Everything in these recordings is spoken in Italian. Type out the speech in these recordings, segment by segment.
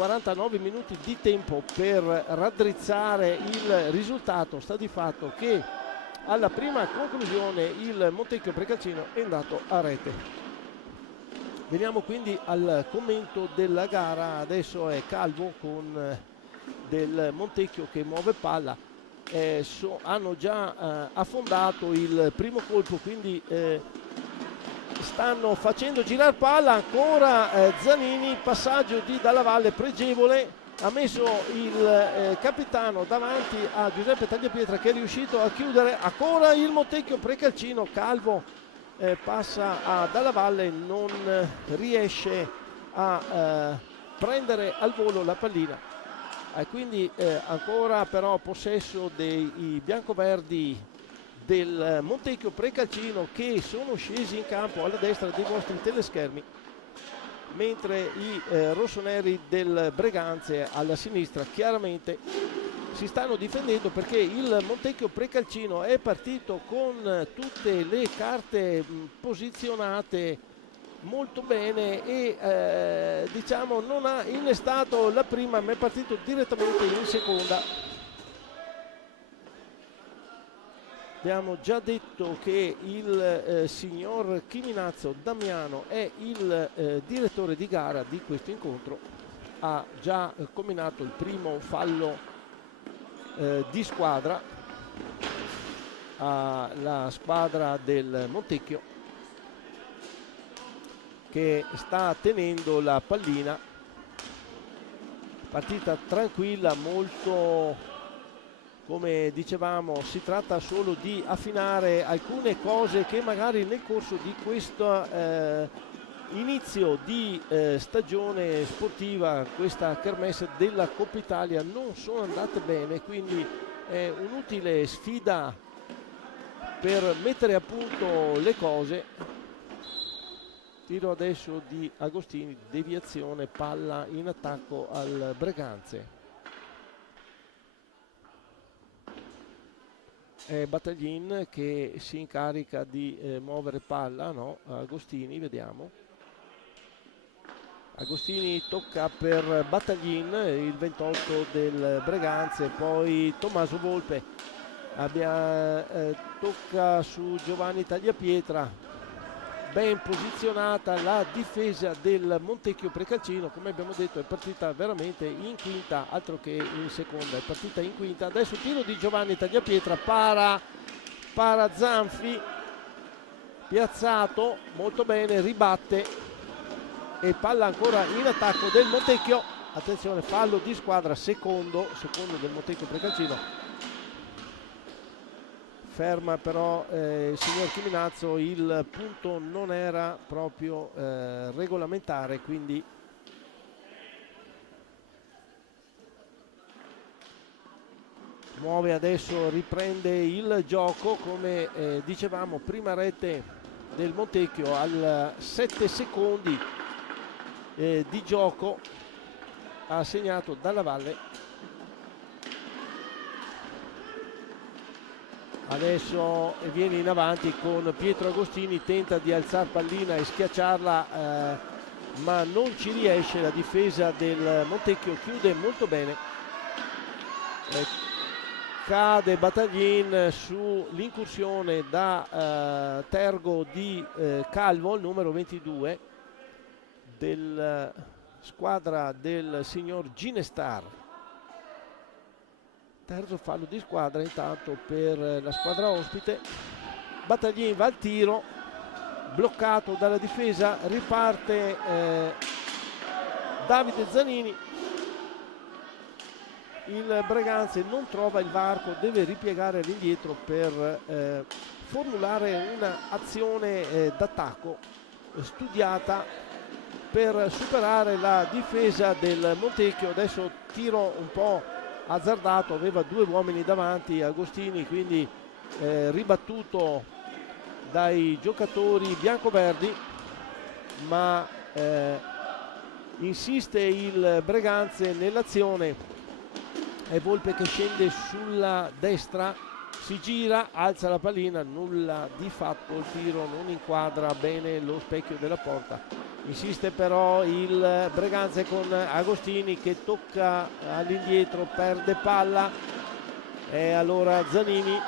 49 minuti di tempo per raddrizzare il risultato. Sta di fatto che alla prima conclusione il Montecchio Precalcino è andato a rete. Veniamo quindi al commento della gara. Adesso è Calvo con del Montecchio che muove palla. Hanno già affondato il primo colpo, quindi stanno facendo girare palla ancora. Zanini, passaggio di Dalla Valle pregevole, ha messo il capitano davanti a Giuseppe Tagliapietra, che è riuscito a chiudere. Ancora il Montecchio Precalcino, Calvo passa a Dalla Valle, non riesce a prendere al volo la pallina. Quindi ancora però possesso dei biancoverdi del Montecchio Precalcino, che sono scesi in campo alla destra dei vostri teleschermi, mentre i rossoneri del Breganze alla sinistra chiaramente si stanno difendendo, perché il Montecchio Precalcino è partito con tutte le carte posizionate molto bene e diciamo non ha innestato la prima, ma è partito direttamente in seconda. Abbiamo già detto che il signor Chiminazzo Damiano è il direttore di gara di questo incontro. Ha già combinato il primo fallo di squadra alla squadra del Montecchio, che sta tenendo la pallina. Partita tranquilla, molto, come dicevamo, si tratta solo di affinare alcune cose che magari nel corso di questo inizio di stagione sportiva, questa kermesse della Coppa Italia, non sono andate bene, quindi è un'utile sfida per mettere a punto le cose. Tiro adesso di Agostini, deviazione, palla in attacco al Breganze. È Battaglin che si incarica di muovere palla, no? Agostini, vediamo. Agostini tocca per Battaglin, il 28 del Breganze, poi Tommaso Volpe tocca su Giovanni Tagliapietra. Ben posizionata la difesa del Montecchio Precalcino, come abbiamo detto è partita veramente in quinta, altro che in seconda, è partita in quinta. Adesso tiro di Giovanni Tagliapietra, para Zanfi, piazzato molto bene, ribatte e palla ancora in attacco del Montecchio. Attenzione, fallo di squadra, secondo del Montecchio Precalcino. Ferma però il signor Chiminazzo, il punto non era proprio regolamentare, quindi muove adesso, riprende il gioco, come dicevamo, prima rete del Montecchio al 7 secondi di gioco, ha segnato Dalla Valle. Adesso viene in avanti con Pietro Agostini, tenta di alzare pallina e schiacciarla, ma non ci riesce. La difesa del Montecchio chiude molto bene. Cade Battaglin sull'incursione da tergo di Calvo, il numero 22 del squadra del signor Ginestar. Terzo fallo di squadra intanto per la squadra ospite. Battaglin va al tiro, bloccato dalla difesa, riparte Davide Zanini. Il Breganze non trova il varco, deve ripiegare all'indietro per formulare un'azione d'attacco studiata per superare la difesa del Montecchio. Adesso tiro un po' azzardato, aveva due uomini davanti Agostini, quindi ribattuto dai giocatori biancoverdi, ma insiste il Breganze nell'azione. È Volpe che scende sulla destra, si gira, alza la pallina, nulla di fatto, il tiro non inquadra bene lo specchio della porta. Insiste però il Breganze con Agostini che tocca all'indietro, perde palla e allora Zanini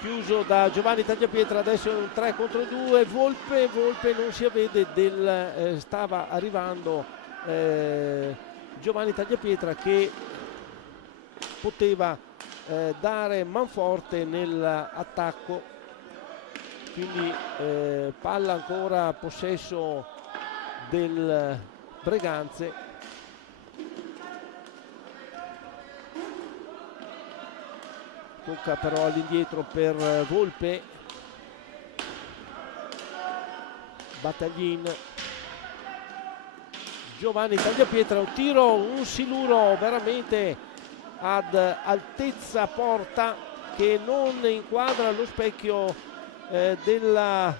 chiuso da Giovanni Tagliapietra. Adesso è un 3 contro 2, Volpe non si avvede stava arrivando Giovanni Tagliapietra che poteva dare manforte nell'attacco, quindi palla ancora possesso del Breganze. Tocca però all'indietro per Volpe, Battaglin, Giovanni Tagliapietra, un tiro, un siluro veramente ad altezza porta che non inquadra lo specchio della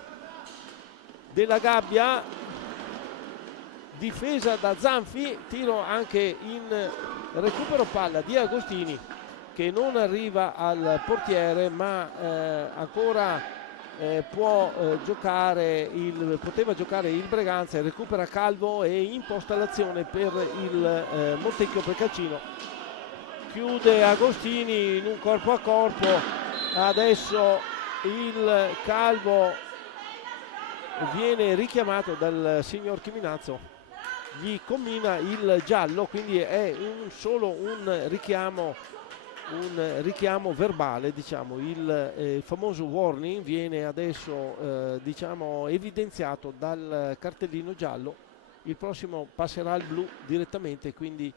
gabbia, difesa da Zanfi, tiro anche in recupero palla di Agostini che non arriva al portiere, ma ancora poteva giocare il Breganze, recupera Calvo e imposta l'azione per il Montecchio Precalcino. Chiude Agostini in un corpo a corpo, adesso il Calvo viene richiamato dal signor Chiminazzo, gli commina il giallo, quindi è solo un richiamo verbale, diciamo. Il famoso warning viene adesso evidenziato dal cartellino giallo. Il prossimo passerà al blu direttamente, quindi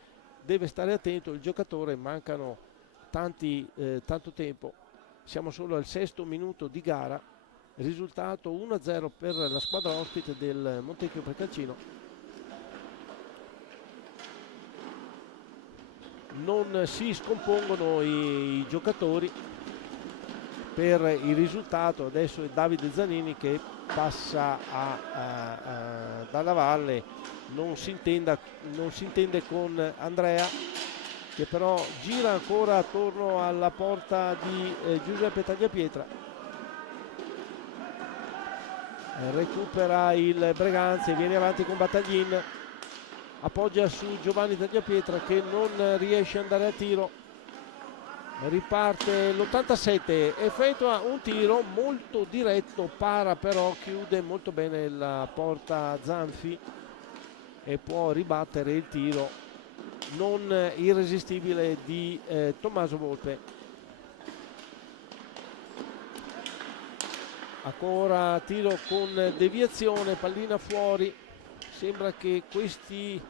deve stare attento il giocatore. Mancano tanto tempo, siamo solo al 6° minuto di gara, risultato 1-0 per la squadra ospite del Montecchio Precalcino. Non si scompongono i giocatori per il risultato. Adesso è Davide Zanini che passa dalla Valle, non si intende con Andrea, che però gira ancora attorno alla porta di Giuseppe Tagliapietra. Recupera il Breganze, viene avanti con Battaglin, appoggia su Giovanni Tagliapietra che non riesce ad andare a tiro. Riparte l'87, effettua un tiro molto diretto, para però, chiude molto bene la porta Zanfi e può ribattere il tiro non irresistibile di Tommaso Volpe. Ancora tiro con deviazione, pallina fuori. Sembra che questi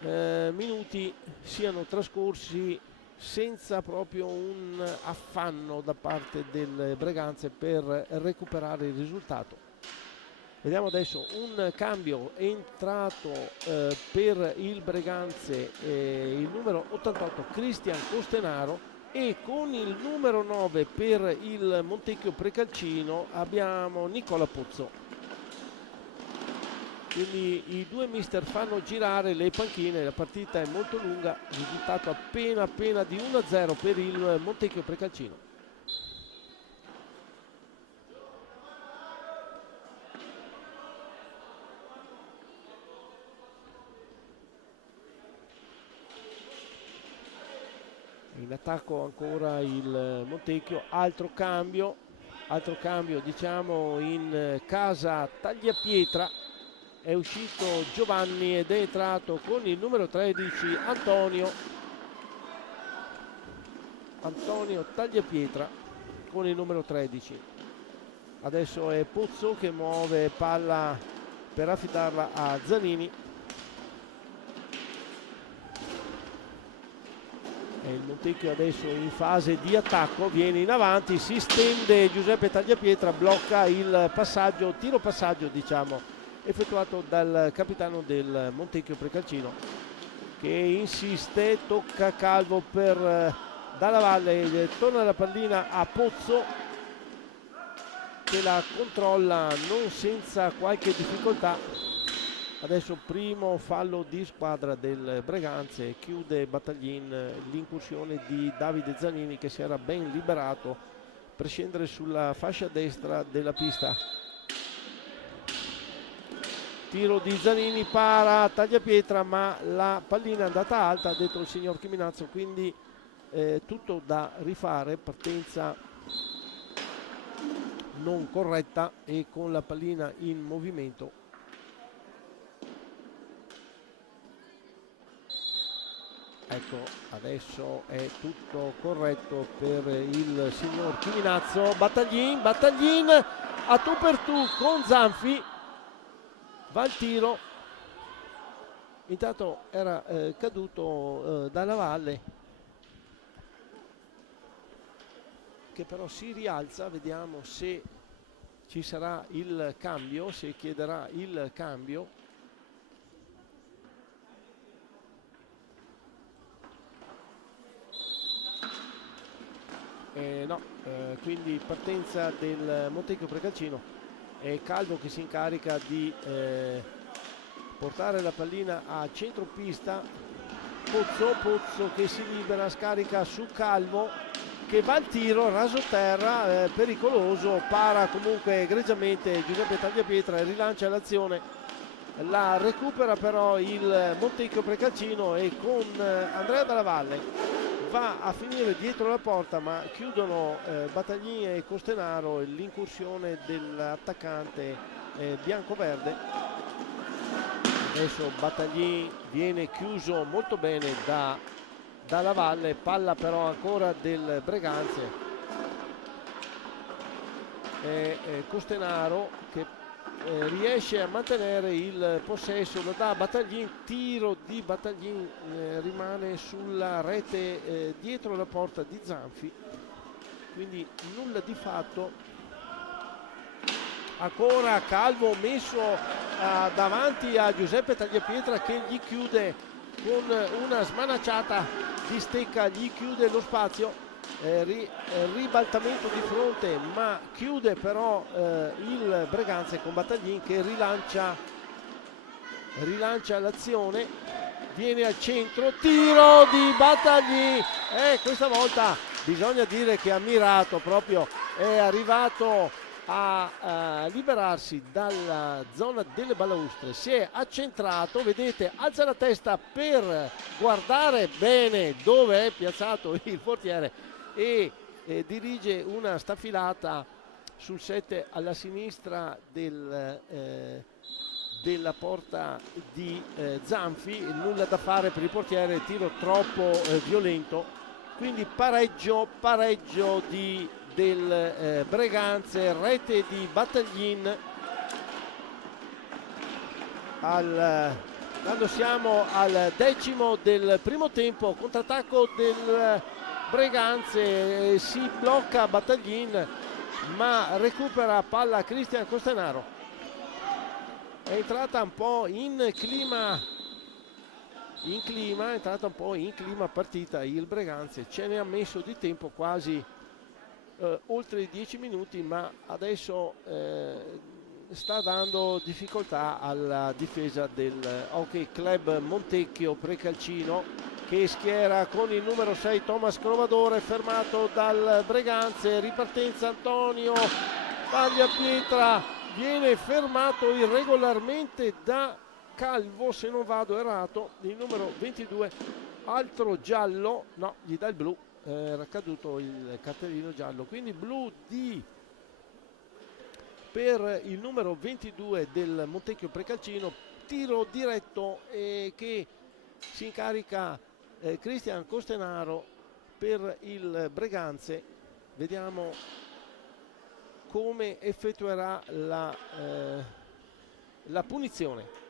minuti siano trascorsi senza proprio un affanno da parte del Breganze per recuperare il risultato. Vediamo adesso un cambio, è entrato per il Breganze il numero 88 Cristian Costenaro, e con il numero 9 per il Montecchio Precalcino abbiamo Nicola Pozzo. Quindi i due mister fanno girare le panchine, la partita è molto lunga, risultato appena di 1-0 per il Montecchio Precalcino. In attacco ancora il Montecchio, altro cambio diciamo in casa Tagliapietra. È uscito Giovanni ed è entrato con il numero 13 Antonio Tagliapietra con il numero 13. Adesso è Pozzo che muove palla per affidarla a Zanini. E il Montecchio adesso in fase di attacco, viene in avanti, si stende Giuseppe Tagliapietra, blocca il passaggio, tiro passaggio diciamo, effettuato dal capitano del Montecchio Precalcino, che insiste, tocca Calvo dalla Valle, torna la pallina a Pozzo che la controlla non senza qualche difficoltà. Adesso primo fallo di squadra del Breganze, chiude Battaglin l'incursione di Davide Zanini che si era ben liberato prescindere sulla fascia destra della pista. Tiro di Zanini, para, tagliapietra, ma la pallina è andata alta, ha detto il signor Chiminazzo, quindi tutto da rifare, partenza non corretta e con la pallina in movimento. Ecco, adesso è tutto corretto per il signor Chiminazzo. Battaglin a tu per tu con Zanfi, va il tiro, intanto era caduto Dalla Valle, che però si rialza. Vediamo se ci sarà il cambio, se chiederà il cambio. No, quindi partenza del Montecchio Precalcino, è Calvo che si incarica di portare la pallina a centropista. Pozzo che si libera, scarica su Calvo che va al tiro, raso terra, pericoloso, para comunque egregiamente Giuseppe Tagliapietra e rilancia l'azione. La recupera però il Montecchio Precalcino e con Andrea Dalla Valle va a finire dietro la porta, ma chiudono Battaglin e Costenaro l'incursione dell'attaccante bianco-verde. Adesso Battaglin viene chiuso molto bene Dalla Valle, palla però ancora del Breganze. Costenaro che riesce a mantenere il possesso, lo dà a Battaglin, tiro di Battaglin, rimane sulla rete dietro la porta di Zanfi, quindi nulla di fatto. Ancora Calvo messo davanti a Giuseppe Tagliapietra che gli chiude con una smanacciata di stecca, gli chiude lo spazio. Ribaltamento di fronte, ma chiude però il Breganze con Battaglin che rilancia l'azione, viene al centro, tiro di Battaglin, questa volta bisogna dire che ha mirato proprio, è arrivato a liberarsi dalla zona delle balaustre, si è accentrato, vedete, alza la testa per guardare bene dove è piazzato il portiere e dirige una staffilata sul 7 alla sinistra della porta di Zanfi. Nulla da fare per il portiere, tiro troppo violento, quindi pareggio del Breganze, rete di Battaglin quando siamo al 10° del primo tempo. Contrattacco del Breganze, si blocca Battaglin ma recupera palla Cristian Costenaro. È entrata un po' in clima è entrata un po' in clima partita il Breganze, ce ne ha messo di tempo quasi oltre i 10 minuti, ma adesso sta dando difficoltà alla difesa del Hockey Club Montecchio Precalcino, che schiera con il numero 6 Thomas Crovadore, fermato dal Breganze. Ripartenza Antonio Tagliapietra, viene fermato irregolarmente da Calvo, se non vado errato, il numero 22, altro giallo, no, gli dà il blu, era caduto il cartellino giallo, quindi blu per il numero 22 del Montecchio Precalcino. Tiro diretto che si incarica Cristian Costenaro per il Breganze. Vediamo come effettuerà la punizione.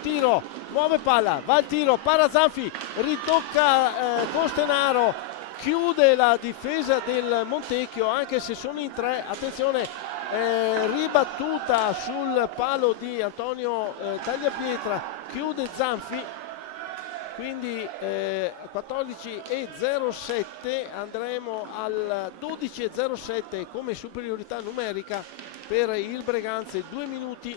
Tiro, muove palla, va al tiro, para Zanfi, ritocca Costenaro, chiude la difesa del Montecchio, anche se sono in tre. Attenzione, ribattuta sul palo di Antonio Tagliapietra, chiude Zanfi, quindi 14:07, andremo al 12:07 come superiorità numerica per il Breganze. 2 minuti,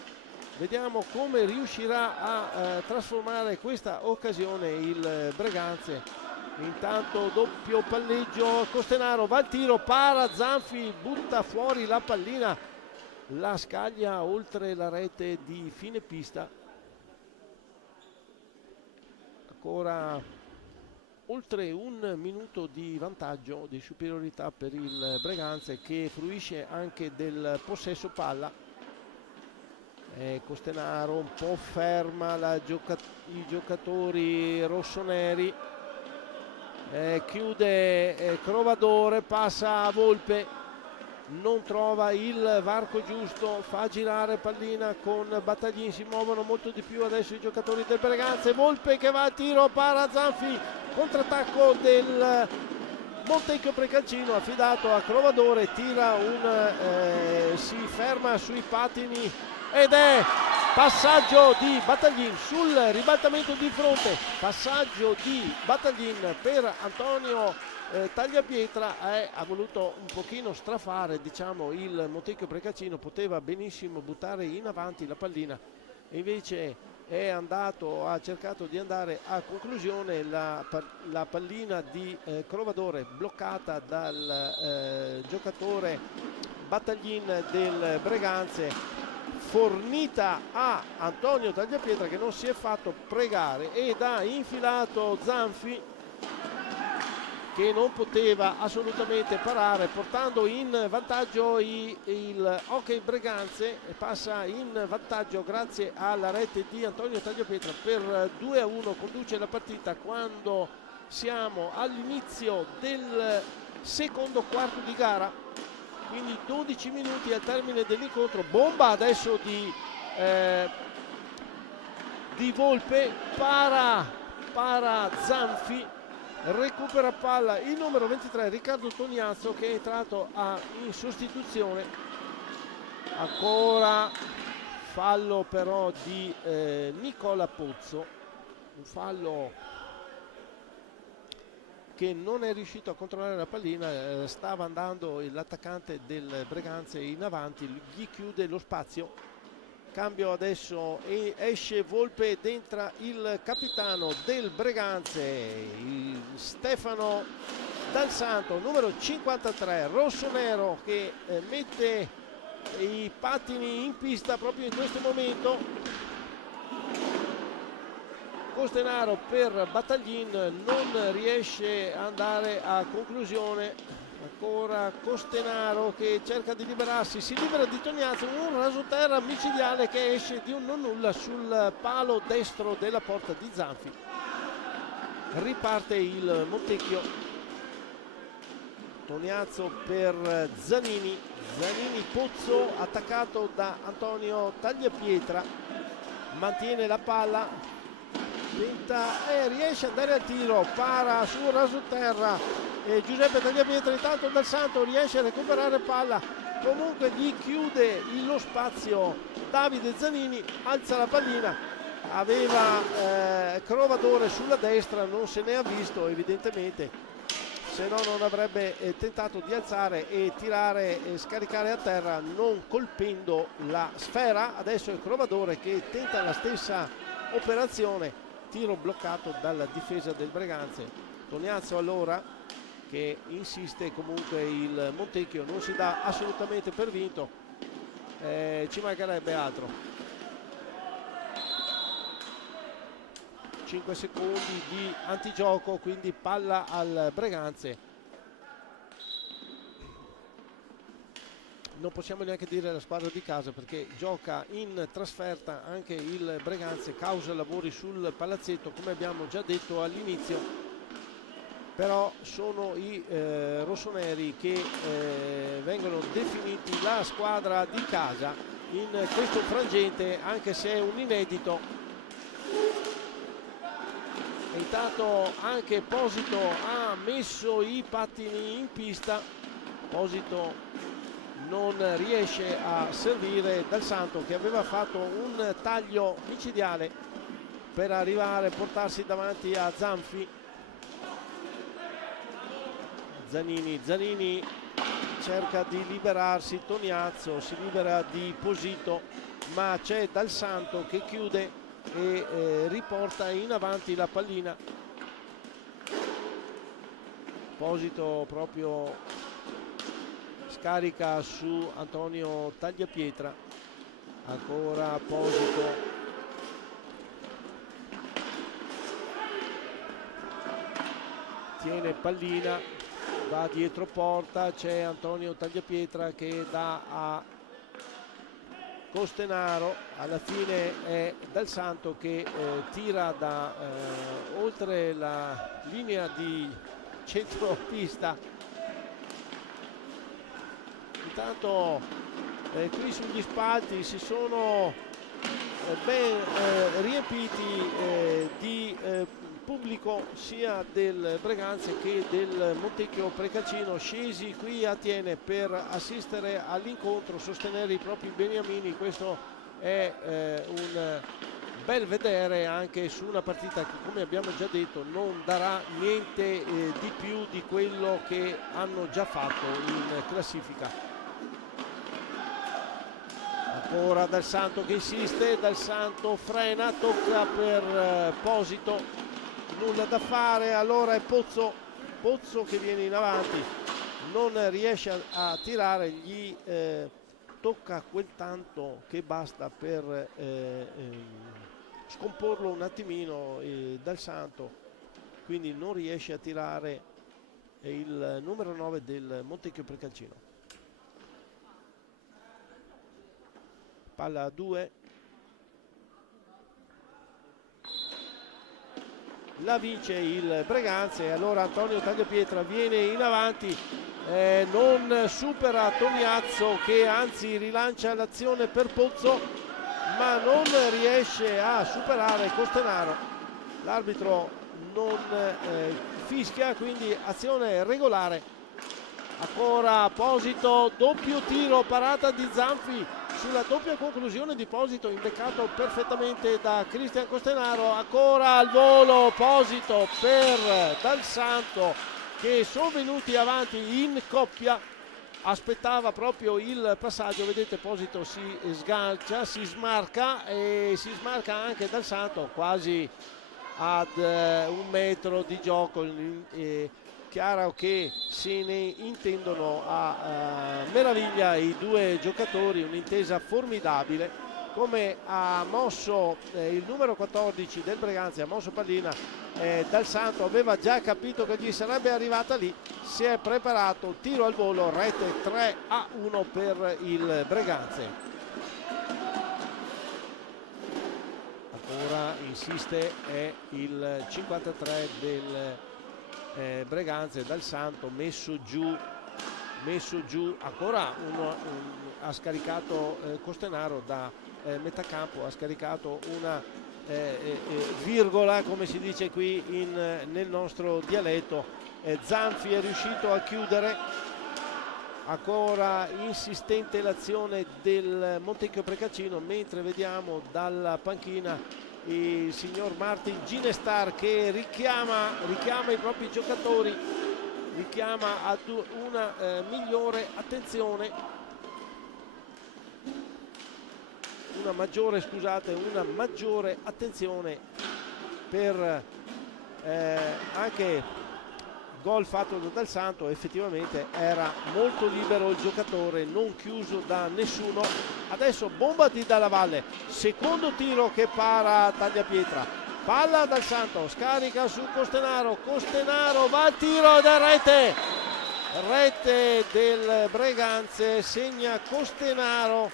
vediamo come riuscirà a trasformare questa occasione il Breganze. Intanto doppio palleggio, Costenaro va al tiro, para, Zanfi butta fuori la pallina, la scaglia oltre la rete di fine pista. Ancora oltre un minuto di vantaggio, di superiorità per il Breganze, che fruisce anche del possesso palla. Costenaro un po' ferma i giocatori rossoneri. Chiude Crovadore, passa a Volpe, non trova il varco giusto, fa girare pallina con Battaglin, si muovono molto di più adesso i giocatori del Breganze. Volpe che va a tiro, para, Zanfi, contrattacco del Montecchio Precalcino affidato a Crovadore, tira si ferma sui pattini ed è passaggio di Battaglin sul ribaltamento di fronte, passaggio di Battaglin per Antonio Tagliapietra. Ha voluto un pochino strafare, diciamo, il Montecchio Precalcino, poteva benissimo buttare in avanti la pallina e invece ha cercato di andare a conclusione. La pallina di Crovadore bloccata dal giocatore Battaglin del Breganze, fornita a Antonio Tagliapietra, che non si è fatto pregare ed ha infilato Zanfi, che non poteva assolutamente parare, portando in vantaggio il Hockey Breganze. Passa in vantaggio grazie alla rete di Antonio Tagliapietra per 2-1, conduce la partita quando siamo all'inizio del secondo quarto di gara. Quindi 12 minuti al termine dell'incontro. Bomba adesso di Volpe, para Zanfi, recupera palla il numero 23 Riccardo Tognazzo, che è entrato in sostituzione. Ancora fallo però di Nicola Pozzo, un fallo che non è riuscito a controllare la pallina, stava andando l'attaccante del Breganze in avanti, gli chiude lo spazio. Cambio adesso e esce Volpe ed entra il capitano del Breganze, Stefano Dal Santo, numero 53, rossonero, che mette i pattini in pista proprio in questo momento. Costenaro per Battaglin non riesce ad andare a conclusione. Ancora Costenaro che cerca di liberarsi, si libera di Tognazzo, un rasoterra micidiale che esce di un non nulla sul palo destro della porta di Zanfi. Riparte il Montecchio. Tognazzo per Zanini, Pozzo attaccato da Antonio Tagliapietra, mantiene la palla, riesce ad andare al tiro, para su rasoterra, Giuseppe Tagliapietra. Intanto Dal Santo riesce a recuperare palla, comunque gli chiude lo spazio Davide Zanini, alza la pallina, aveva Crovadore sulla destra, non se ne ha visto evidentemente, se no non avrebbe tentato di alzare e tirare e scaricare a terra non colpendo la sfera. Adesso è Crovadore che tenta la stessa operazione, tiro bloccato dalla difesa del Breganze. Tognazzo allora che insiste, comunque il Montecchio non si dà assolutamente per vinto, ci mancherebbe altro. 5 secondi di antigioco, quindi palla al Breganze. Non possiamo neanche dire la squadra di casa, perché gioca in trasferta anche il Breganze, causa lavori sul palazzetto, come abbiamo già detto all'inizio. Però sono i rossoneri che vengono definiti la squadra di casa in questo frangente, anche se è un inedito. E intanto anche Posito ha messo i pattini in pista. Posito non riesce a servire Dal Santo, che aveva fatto un taglio micidiale per arrivare a portarsi davanti a Zanfi. Zanini cerca di liberarsi, Toniazzo si libera di Posito, ma c'è Dal Santo che chiude e riporta in avanti la pallina. Posito proprio scarica su Antonio Tagliapietra, ancora Posito, tiene pallina, va dietro porta, c'è Antonio Tagliapietra che dà a Costenaro, alla fine è Dal Santo che tira da oltre la linea di centropista. Intanto qui sugli spalti si sono ben riempiti di pubblico sia del Breganze che del Montecchio Precalcino, scesi qui a Tiene per assistere all'incontro, sostenere i propri beniamini. Questo è un bel vedere anche su una partita che, come abbiamo già detto, non darà niente di più di quello che hanno già fatto in classifica. Ancora Dal Santo che insiste, Dal Santo frena, tocca per Posito, nulla da fare, allora è Pozzo che viene in avanti, non riesce a tirare, gli tocca quel tanto che basta per scomporlo un attimino Dal Santo, quindi non riesce a tirare il numero 9 del Montecchio Precalcino. Palla a 2, la vince il Breganze e allora Antonio Tagliapietra viene in avanti, non supera Toniazzo che anzi rilancia l'azione per Pozzo, ma non riesce a superare Costenaro. L'arbitro non fischia, quindi azione regolare. Ancora Posito, doppio tiro, parata di Zanfi sulla doppia conclusione di Posito, imbeccato perfettamente da Cristian Costenaro. Ancora al volo Posito per Dal Santo, che sono venuti avanti in coppia, aspettava proprio il passaggio. Vedete, Posito si sgancia, si smarca e si smarca anche Dal Santo quasi ad 1 metro di gioco. Chiaro che se ne intendono a meraviglia i due giocatori, un'intesa formidabile. Come ha mosso il numero 14 del Breganze, ha mosso pallina, Dal Santo aveva già capito che gli sarebbe arrivata lì, si è preparato, tiro al volo, rete 3-1 per il Breganze. Ancora insiste, è il 53 del Breganze, Dal Santo messo giù, ancora ha scaricato Costenaro da metà campo, ha scaricato una virgola, come si dice qui nel nostro dialetto. Zanfi è riuscito a chiudere, ancora insistente l'azione del Montecchio Precalcino, mentre vediamo dalla panchina il signor Martin Ginestar che richiama i propri giocatori, richiama ad una migliore attenzione, una maggiore attenzione per anche gol fatto da Dal Santo. Effettivamente era molto libero il giocatore, non chiuso da nessuno. Adesso bomba di Dalla Valle, secondo tiro che para Tagliapietra, palla Dal Santo, scarica su Costenaro va al tiro ed è rete del Breganze, segna Costenaro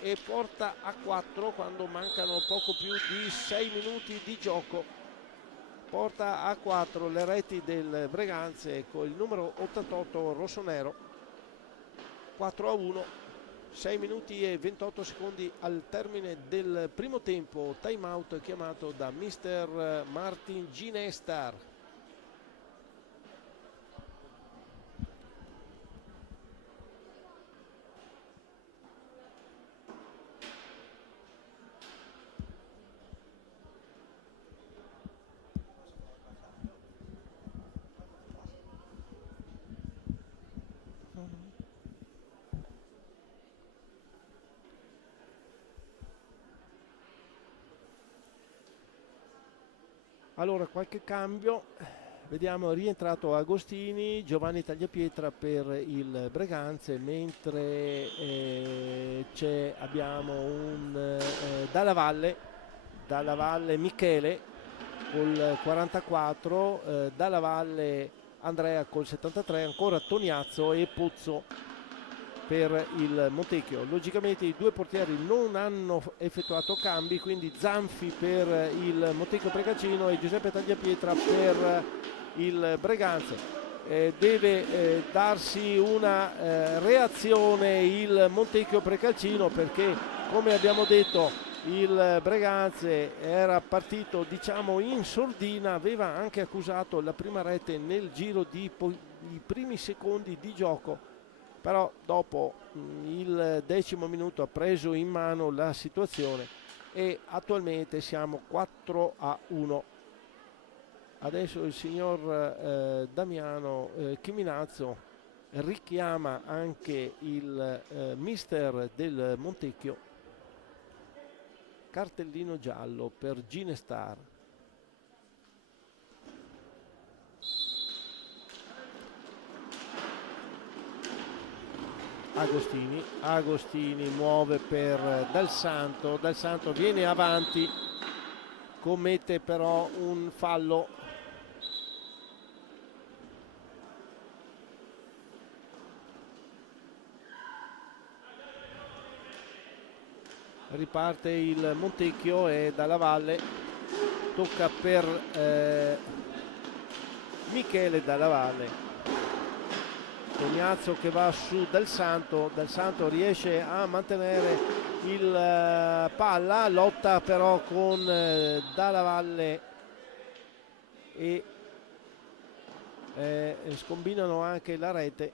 e porta a 4 quando mancano poco più di 6 minuti di gioco. Porta a 4 le reti del Breganze con il numero 88 rossonero. 4-1, 6 minuti e 28 secondi al termine del primo tempo. Time out chiamato da mister Martin Ginestar. Allora, qualche cambio, vediamo, è rientrato Agostini, Giovanni Tagliapietra per il Breganze, mentre abbiamo un Dalla Valle Michele col 44, Dalla Valle Andrea col 73, ancora Toniazzo e Pozzo per il Montecchio. Logicamente i due portieri non hanno effettuato cambi, quindi Zanfi per il Montecchio Pregalcino e Giuseppe Tagliapietra per il Breganze. Deve darsi una reazione il Montecchio Precalcino, perché, come abbiamo detto, il Breganze era partito, diciamo, in sordina, aveva anche accusato la prima rete nel giro di i primi secondi di gioco, però dopo il 10° minuto ha preso in mano la situazione e attualmente siamo 4-1. Adesso il signor Damiano Chiminazzo richiama anche il mister del Montecchio, cartellino giallo per Ginestar. Agostini muove per Dal Santo viene avanti, commette però un fallo. Riparte il Montecchio e Dalla Valle, tocca per Michele Dalla Valle. Tognazzo che va su Dal Santo riesce a mantenere il palla, lotta però con Dalla Valle e scombinano anche la rete.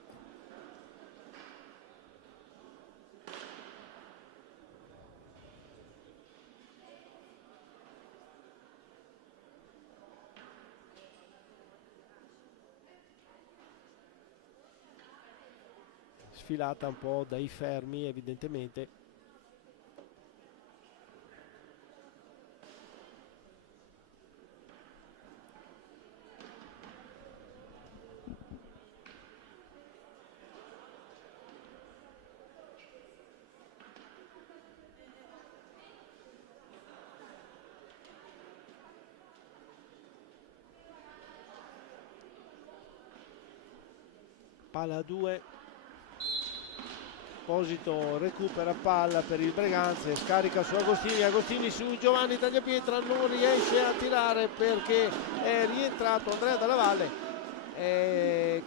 Sfilata un po' dai fermi, evidentemente. Palla 2. Esposito recupera palla per il Breganze, scarica su Agostini su Giovanni Tagliapietra, non riesce a tirare perché è rientrato Andrea Dalla Valle.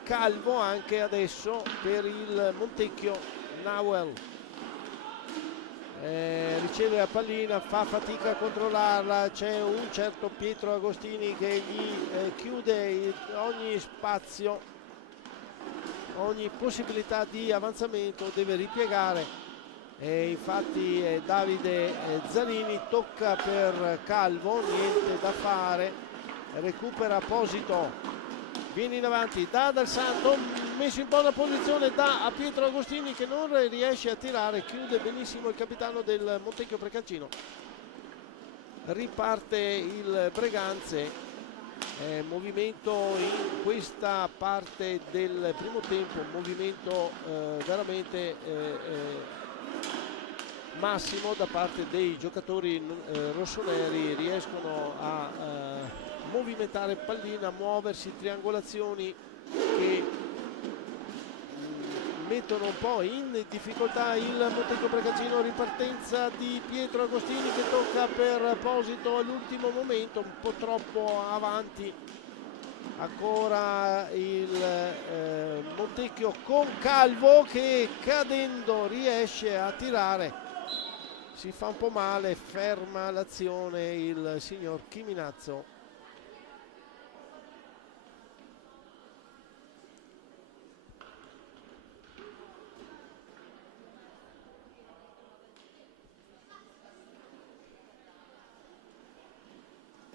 Calvo anche adesso per il Montecchio. Nauel riceve la pallina, fa fatica a controllarla, c'è un certo Pietro Agostini che gli chiude ogni spazio, ogni possibilità di avanzamento, deve ripiegare e infatti Davide Zanini, tocca per Calvo, niente da fare, recupera Apposito, viene in avanti, dà Dal Santo, messo in buona posizione, dà a Pietro Agostini che non riesce a tirare, chiude benissimo il capitano del Montecchio Precalcino. Riparte il Breganze. Movimento in questa parte del primo tempo, movimento veramente massimo da parte dei giocatori rossoneri, riescono a movimentare pallina, a muoversi, triangolazioni che mettono un po' in difficoltà il Montecchio Precalcino. Ripartenza di Pietro Agostini che tocca per Apposito all'ultimo momento, un po' troppo avanti ancora il Montecchio con Calvo che cadendo riesce a tirare, si fa un po' male, ferma l'azione il signor Chiminazzo.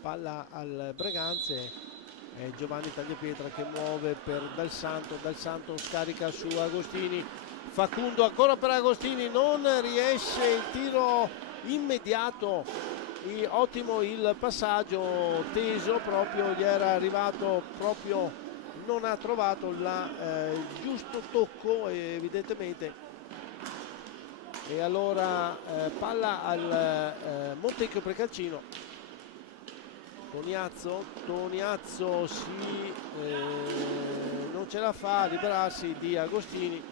Palla al Breganze, Giovanni Tagliapietra che muove per Dal Santo scarica su Agostini, Facundo ancora per Agostini, non riesce il tiro immediato ottimo il passaggio teso, proprio gli era arrivato, proprio non ha trovato il giusto tocco evidentemente, e allora palla al Montecchio Precalcino. Toniazzo non ce la fa a liberarsi di Agostini.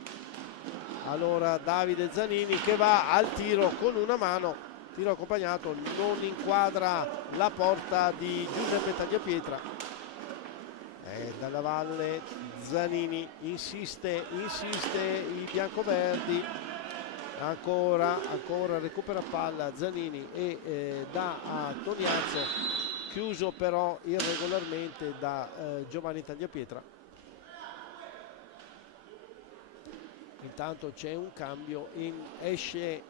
Allora Davide Zanini che va al tiro con una mano, tiro accompagnato, non inquadra la porta di Giuseppe Tagliapietra. Dalla Valle Zanini insiste i biancoverdi, ancora recupera palla Zanini e dà a Toniazzo, chiuso però irregolarmente da Giovanni Tagliapietra. Intanto c'è un cambio, esce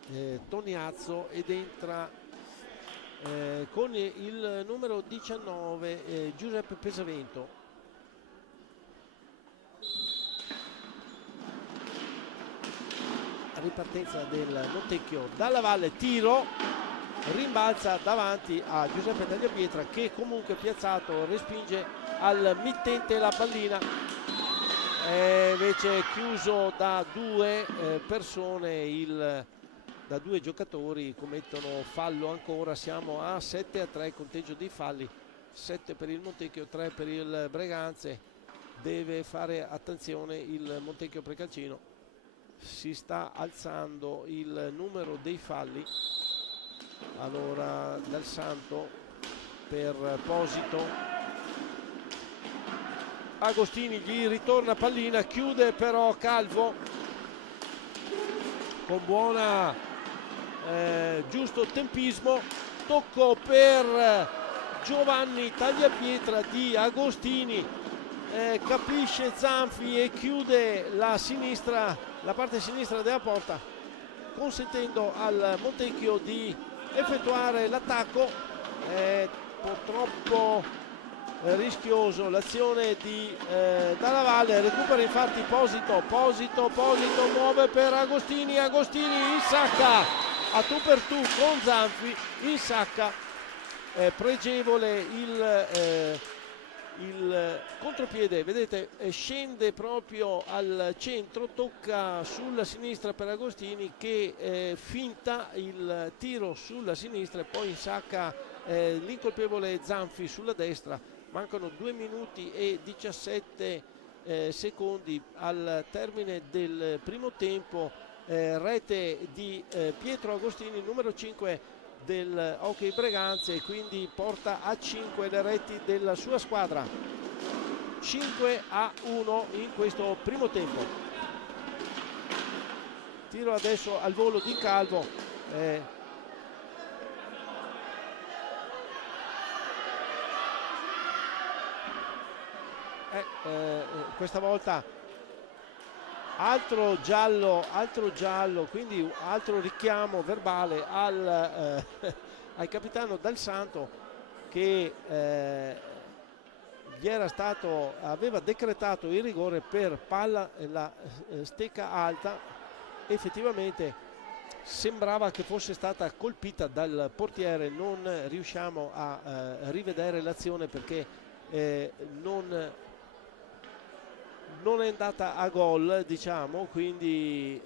Toniazzo ed entra con il numero 19 Giuseppe Pesavento. Ripartenza del Montecchio dalla Valle, tiro, rimbalza davanti a Giuseppe Tagliapietra che comunque piazzato respinge al mittente la pallina. Invece è chiuso da due persone, da due giocatori, commettono fallo ancora. Siamo a 7-3 conteggio dei falli, 7 per il Montecchio, 3 per il Breganze. Deve fare attenzione il Montecchio Precalcino, si sta alzando il numero dei falli. Allora Dal Santo per Posito, Agostini gli ritorna pallina, chiude però Calvo con buona giusto tempismo, tocco per Giovanni Tagliapietra di Agostini, capisce Zanfi e chiude la parte sinistra della porta, consentendo al Montecchio di effettuare l'attacco. Purtroppo rischioso l'azione di Dalla Valle, recupera infatti Posito, muove per Agostini insacca a tu per tu con Zanfi, insacca, pregevole il contropiede, vedete, scende proprio al centro, tocca sulla sinistra per Agostini che finta il tiro sulla sinistra e poi insacca l'incolpevole Zanfi sulla destra. Mancano 2 minuti e 17 secondi al termine del primo tempo. Rete di Pietro Agostini, numero 5 del Hockey Breganze, quindi porta a 5 le reti della sua squadra. 5-1 in questo primo tempo. Tiro adesso al volo di Calvo. Questa volta altro giallo, quindi altro richiamo verbale al capitano Dal Santo che aveva decretato il rigore per palla la stecca alta. Effettivamente sembrava che fosse stata colpita dal portiere, non riusciamo a rivedere l'azione perché non è andata a gol, diciamo, quindi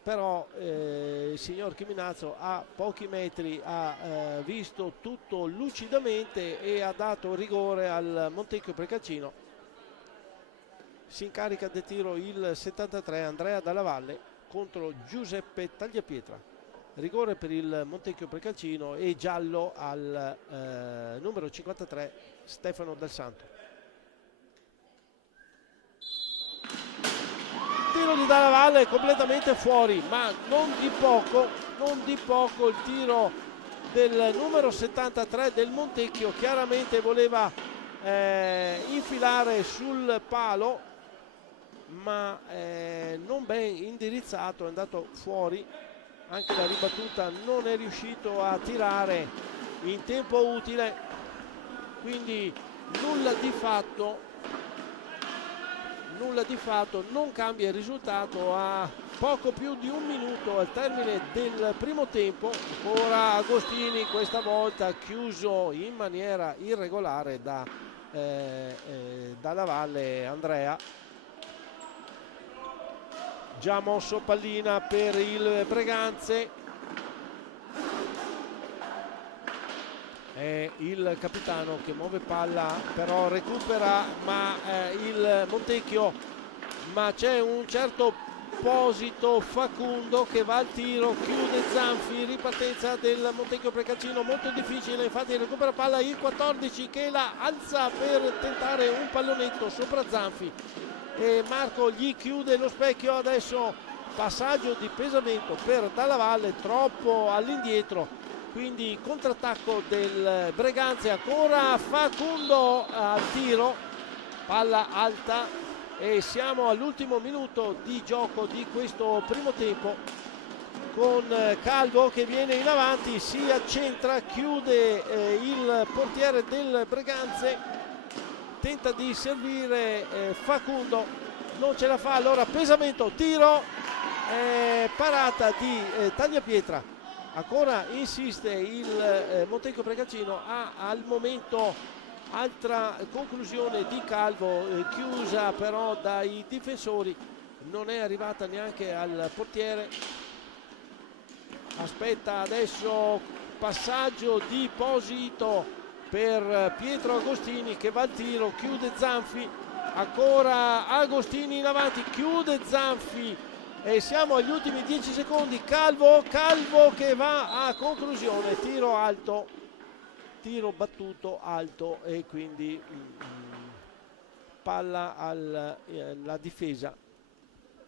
però il signor Chiminazzo a pochi metri ha visto tutto lucidamente e ha dato rigore al Montecchio Precalcino. Si incarica del tiro il 73 Andrea Dalla Valle contro Giuseppe Tagliapietra. Rigore per il Montecchio Precalcino e giallo al numero 53 Stefano Dal Santo. Tiro di Dalla Valle completamente fuori, ma non di poco il tiro del numero 73 del Montecchio, chiaramente voleva infilare sul palo, ma non ben indirizzato, è andato fuori. Anche la ribattuta non è riuscito a tirare in tempo utile, quindi nulla di fatto nulla di fatto, non cambia il risultato a poco più di un minuto al termine del primo tempo. Ancora Agostini, questa volta chiuso in maniera irregolare dalla Valle Andrea. Già mosso pallina per il Breganze, è il capitano che muove palla, però recupera il Montecchio, ma c'è un certo Posito Facundo che va al tiro, chiude Zanfi, ripartenza del Montecchio Precaccino molto difficile, infatti recupera palla il 14 che la alza per tentare un pallonetto sopra Zanfi e Marco gli chiude lo specchio. Adesso passaggio di pesamento per Dalla Valle, troppo all'indietro, quindi contrattacco del Breganze. Ancora Facundo al tiro, palla alta e siamo all'ultimo minuto di gioco di questo primo tempo, con Calvo che viene in avanti, si accentra, chiude il portiere del Breganze, tenta di servire Facundo, non ce la fa, allora pesamento, tiro, parata di Tagliapietra. Ancora insiste il Montecchio Precaccino, ha al momento altra conclusione di Calvo, chiusa però dai difensori, non è arrivata neanche al portiere. Aspetta adesso passaggio di Posito per Pietro Agostini che va al tiro, chiude Zanfi, ancora Agostini in avanti, chiude Zanfi e siamo agli ultimi 10 secondi. Calvo che va a conclusione, tiro alto, tiro battuto alto e quindi palla alla difesa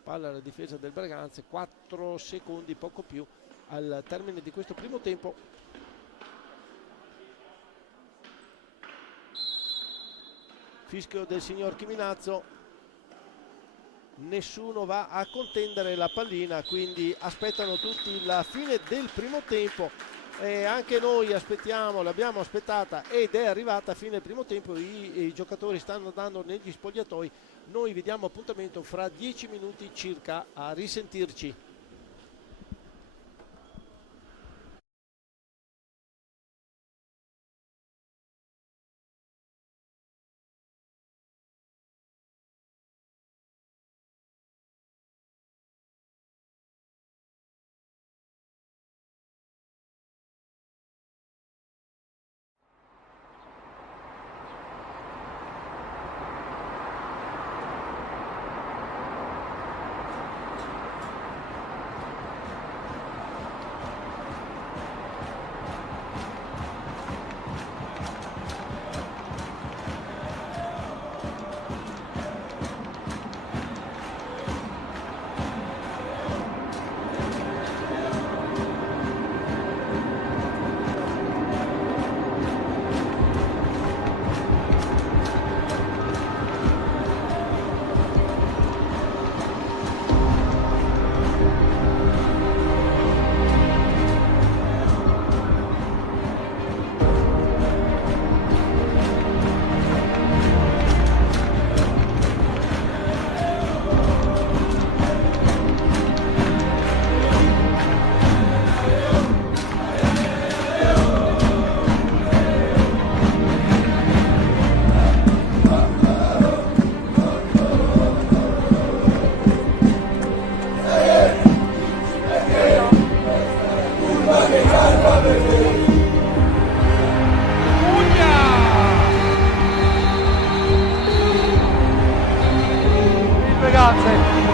del Breganze. 4 secondi, poco più, al termine di questo primo tempo. Fischio del signor Chiminazzo, nessuno va a contendere la pallina, quindi aspettano tutti la fine del primo tempo e anche noi aspettiamo, l'abbiamo aspettata ed è arrivata a fine del primo tempo. I giocatori stanno andando negli spogliatoi, noi vi diamo appuntamento fra 10 minuti circa, a risentirci.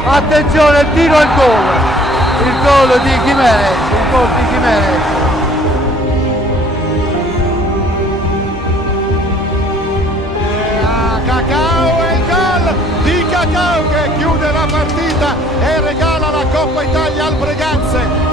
Attenzione, il tiro al gol, il gol di Jimenez, Cacao e il gol di Cacao che chiude la partita e regala la Coppa Italia al Breganze.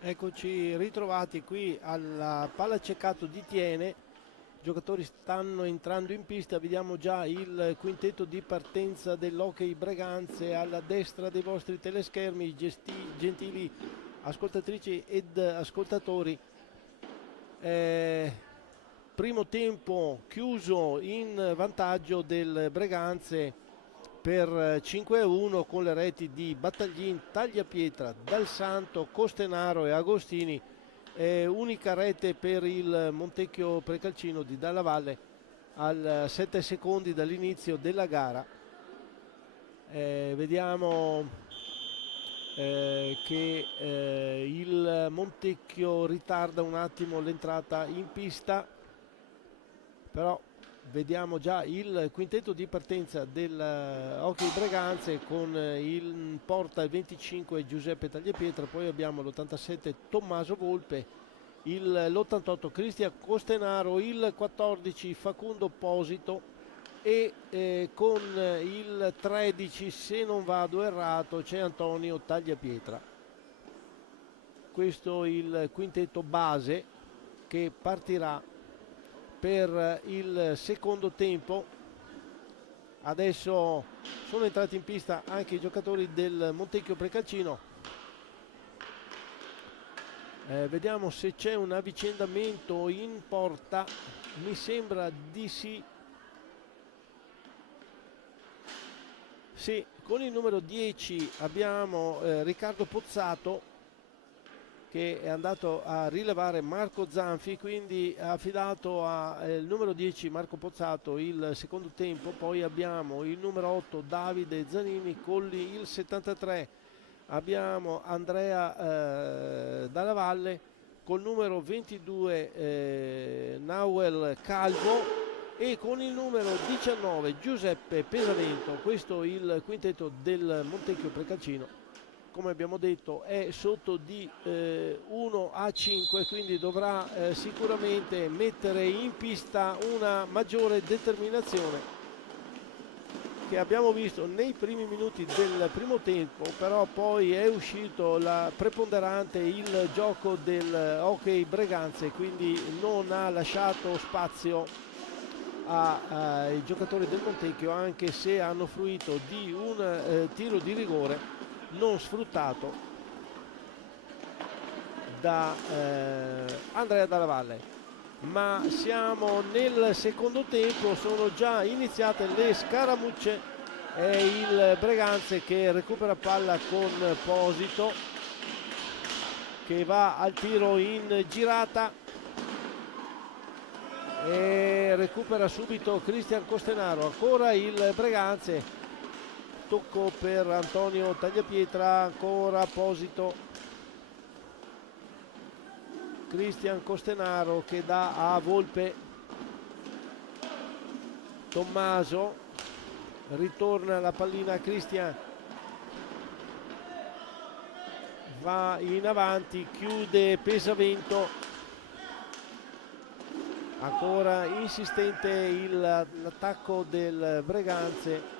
Eccoci ritrovati qui alla palla ceccato di Tiene. I giocatori stanno entrando in pista, vediamo già il quintetto di partenza dell'Hockey Breganze alla destra dei vostri teleschermi, gentili ascoltatrici ed ascoltatori. Primo tempo chiuso in vantaggio del Breganze per 5-1 con le reti di Battaglin, Tagliapietra, Dal Santo, Costenaro e Agostini. Unica rete per il Montecchio Precalcino di Dalla Valle al 7 secondi dall'inizio della gara. Vediamo che il Montecchio ritarda un attimo l'entrata in pista, però vediamo già il quintetto di partenza del Hockey Breganze con il porta il 25 Giuseppe Tagliapietra, poi abbiamo l'87 Tommaso Volpe, l'88 Cristian Costenaro, il 14 Facundo Posito e con il 13, se non vado errato, c'è Antonio Tagliapietra. Questo è il quintetto base che partirà per il secondo tempo. Adesso sono entrati in pista anche i giocatori del Montecchio Precalcino. Vediamo se c'è un avvicendamento in porta, mi sembra di sì. Sì, con il numero 10 abbiamo Riccardo Pozzato che è andato a rilevare Marco Zanfi, quindi ha affidato al numero 10 Marco Pozzato il secondo tempo. Poi abbiamo il numero 8 Davide Zanini, con il 73 abbiamo Andrea Dalla Valle, col numero 22 Nauel Calvo e con il numero 19 Giuseppe Pesavento. Questo è il quintetto del Montecchio Precalcino. Come abbiamo detto è sotto di 1-5, quindi dovrà sicuramente mettere in pista una maggiore determinazione che abbiamo visto nei primi minuti del primo tempo, però poi è uscito preponderante il gioco del Hockey Breganze, quindi non ha lasciato spazio ai giocatori del Montecchio, anche se hanno fruito di un tiro di rigore non sfruttato da Andrea Dalla Valle. Ma siamo nel secondo tempo, sono già iniziate le scaramucce. È il Breganze che recupera palla con Posito, che va al tiro in girata e recupera subito Cristian Costenaro. Ancora il Breganze, tocco per Antonio Tagliapietra, ancora Posito, Cristian Costenaro che dà a Volpe, Tommaso, ritorna la pallina a Cristian, va in avanti, chiude Pesavento, ancora insistente l'attacco del Breganze.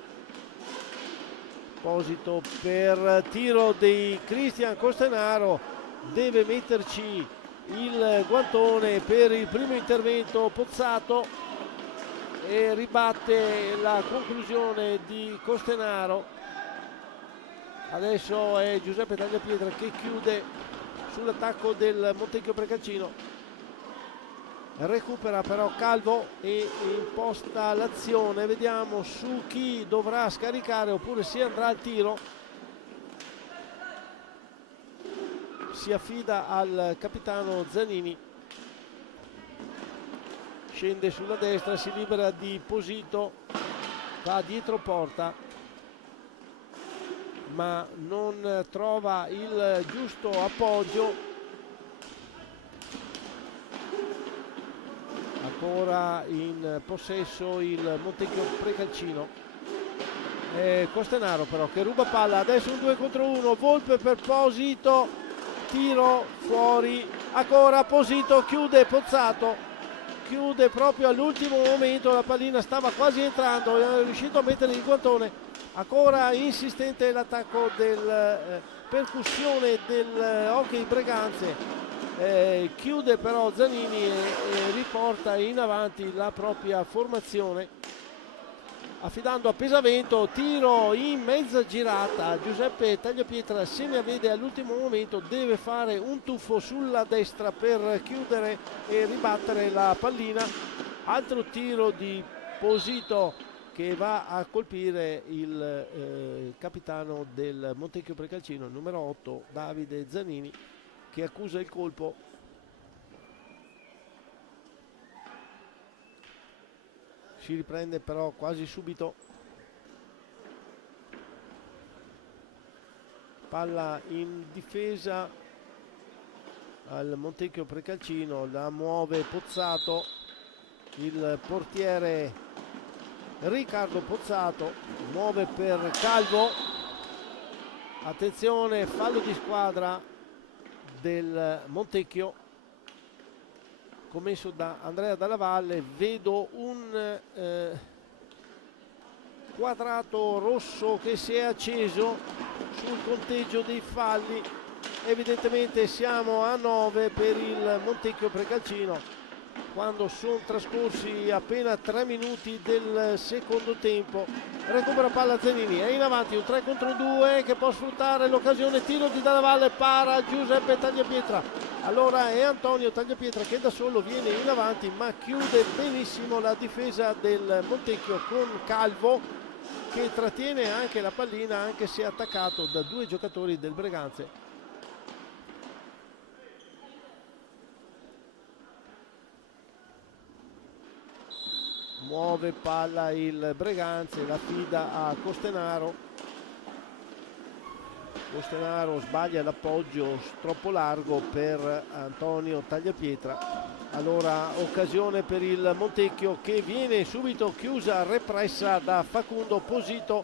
Posito per tiro di Cristian Costenaro, deve metterci il guantone per il primo intervento Pozzato e ribatte la conclusione di Costenaro. Adesso è Giuseppe Tagliapietra che chiude sull'attacco del Montecchio Precalcino, recupera però Calvo e imposta l'azione. Vediamo su chi dovrà scaricare oppure si andrà al tiro. Si affida al capitano Zanini, scende sulla destra, si libera di Posito, va dietro porta ma non trova il giusto appoggio. Ancora in possesso il Montecchio Precalcino. Costenaro però che ruba palla, adesso un 2 contro 1, Volpe per Posito, tiro fuori, ancora Posito, chiude Pozzato, chiude proprio all'ultimo momento, la pallina stava quasi entrando, è riuscito a mettere il guantone. Ancora insistente l'attacco del percussione del Hockey Breganze. Chiude però Zanini e riporta in avanti la propria formazione, affidando a Pesavento. Tiro in mezza girata, Giuseppe Tagliapietra se ne avvede all'ultimo momento, deve fare un tuffo sulla destra per chiudere e ribattere la pallina. Altro tiro di Posito che va a colpire il capitano del Montecchio Precalcino, il numero 8 Davide Zanini, che accusa il colpo. Si riprende però quasi subito. Palla in difesa al Montecchio Precalcino, la muove Pozzato, il portiere Riccardo Pozzato muove per Calvo. Attenzione, fallo di squadra del Montecchio commesso da Andrea Dalla Valle. Vedo un quadrato rosso che si è acceso sul conteggio dei falli. Evidentemente siamo a 9 per il Montecchio Precalcino quando sono trascorsi appena 3 minuti del secondo tempo. Recupera palla Zanini, è in avanti un 3 contro 2 che può sfruttare l'occasione. Tiro di Dalla Valle, para Giuseppe Tagliapietra. Allora è Antonio Tagliapietra che da solo viene in avanti, ma chiude benissimo la difesa del Montecchio con Calvo, che trattiene anche la pallina anche se attaccato da due giocatori del Breganze. Muove palla il Breganze, la fida a Costenaro. Costenaro sbaglia l'appoggio troppo largo per Antonio Tagliapietra. Allora occasione per il Montecchio che viene subito chiusa, repressa da Facundo Posito.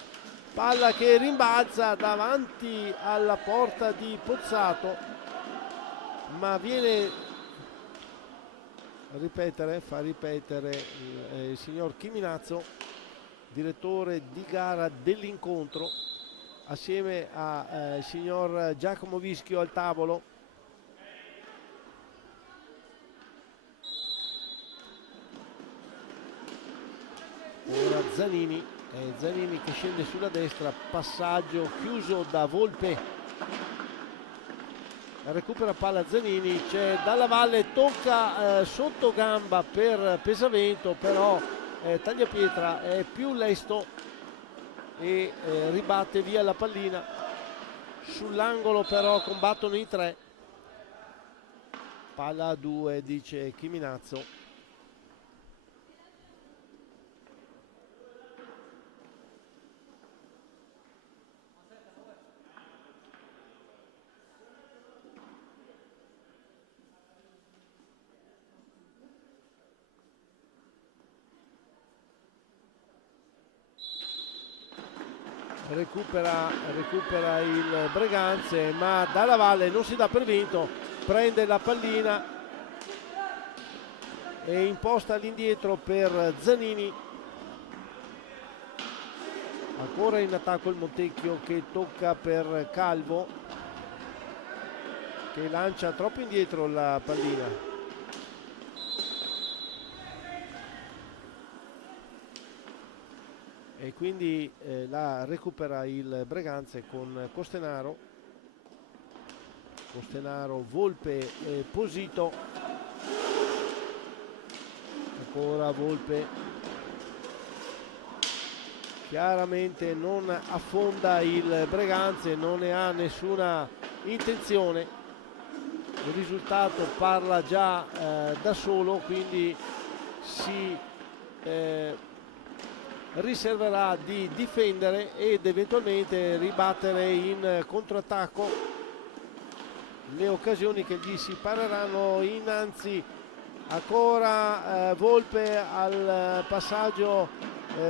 Palla che rimbalza davanti alla porta di Pozzato, ma viene fa ripetere il signor Chiminazzo, direttore di gara dell'incontro, assieme al signor Giacomo Vischio al tavolo. Ora Zanini che scende sulla destra, passaggio chiuso da Volpe. Recupera palla Zanini, c'è Dalla Valle, tocca sotto gamba per Pesavento, però Tagliapietra è più lesto e ribatte via la pallina. Sull'angolo però combattono i tre. Palla a 2, dice Chiminazzo. Recupera il Breganze, ma Dalla Valle non si dà per vinto, prende la pallina e imposta all'indietro per Zanini. Ancora in attacco il Montecchio che tocca per Calvo, che lancia troppo indietro la pallina. E quindi la recupera il Breganze con Costenaro, Volpe e Posito. Ancora Volpe, chiaramente non affonda il Breganze, non ne ha nessuna intenzione, il risultato parla già da solo, quindi si riserverà di difendere ed eventualmente ribattere in controattacco le occasioni che gli si pareranno innanzi. Ancora Volpe al passaggio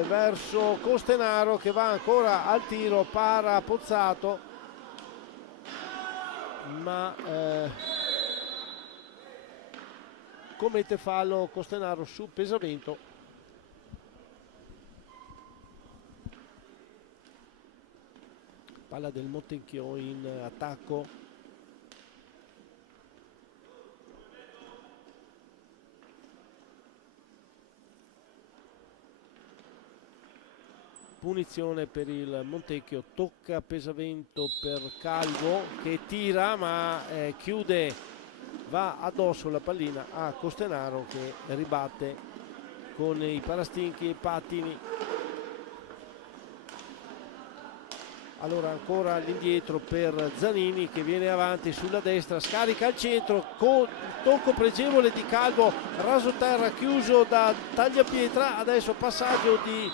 verso Costenaro che va ancora al tiro, para Pozzato, ma commette fallo Costenaro su Pesavento. Palla del Montecchio in attacco. Punizione per il Montecchio, tocca pesamento per Calvo che tira ma chiude, va addosso la pallina a Costenaro che ribatte con i parastinchi e i pattini. Allora ancora all'indietro per Zanini che viene avanti sulla destra, scarica al centro, tocco pregevole di Calvo, raso terra chiuso da Tagliapietra, adesso passaggio di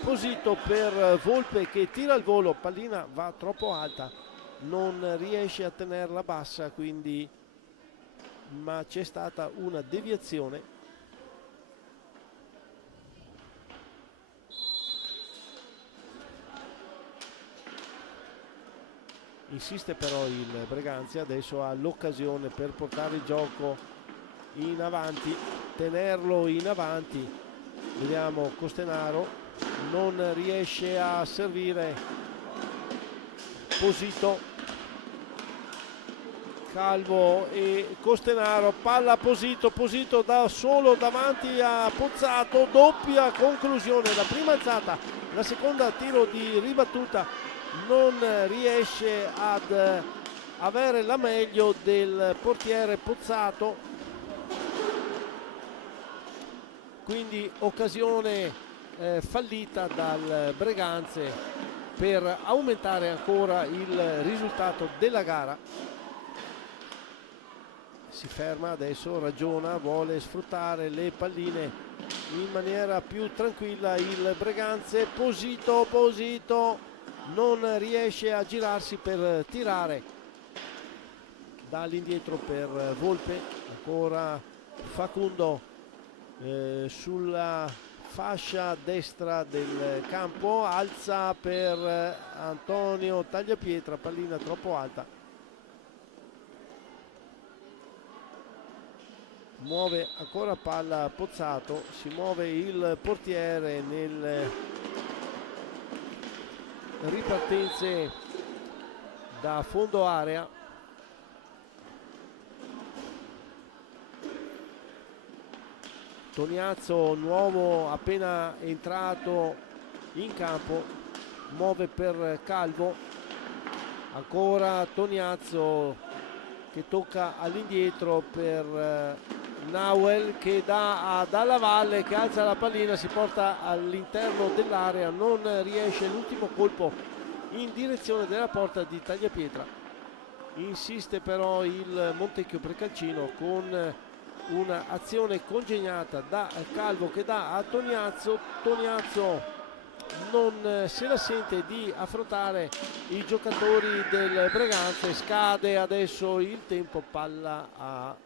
Posito per Volpe che tira il volo, pallina va troppo alta, non riesce a tenerla bassa, quindi, ma c'è stata una deviazione. Insiste però il Breganzi, adesso ha l'occasione per portare il gioco in avanti, tenerlo in avanti. Vediamo Costenaro, non riesce a servire Posito, Calvo e Costenaro, palla Posito, Posito da solo davanti a Pozzato, doppia conclusione, la prima alzata, la seconda tiro di ribattuta, non riesce ad avere la meglio del portiere Pozzato, quindi occasione fallita dal Breganze per aumentare ancora il risultato della gara. Si ferma adesso, ragiona, vuole sfruttare le palline in maniera più tranquilla il Breganze. Posito non riesce a girarsi per tirare, dall'indietro per Volpe, ancora Facundo sulla fascia destra del campo, alza per Antonio Tagliapietra, pallina troppo alta, muove ancora palla Pozzato, si muove il portiere nel ripartenze da fondo area. Toniazzo nuovo appena entrato in campo, muove per Calvo, ancora Toniazzo che tocca all'indietro per Nauel che dà a Dalla Valle che alza la pallina, si porta all'interno dell'area, non riesce l'ultimo colpo in direzione della porta di Tagliapietra. Insiste però il Montecchio Precalcino con un'azione congegnata da Calvo che dà a Toniazzo. Toniazzo non se la sente di affrontare i giocatori del Breganze, scade adesso il tempo, palla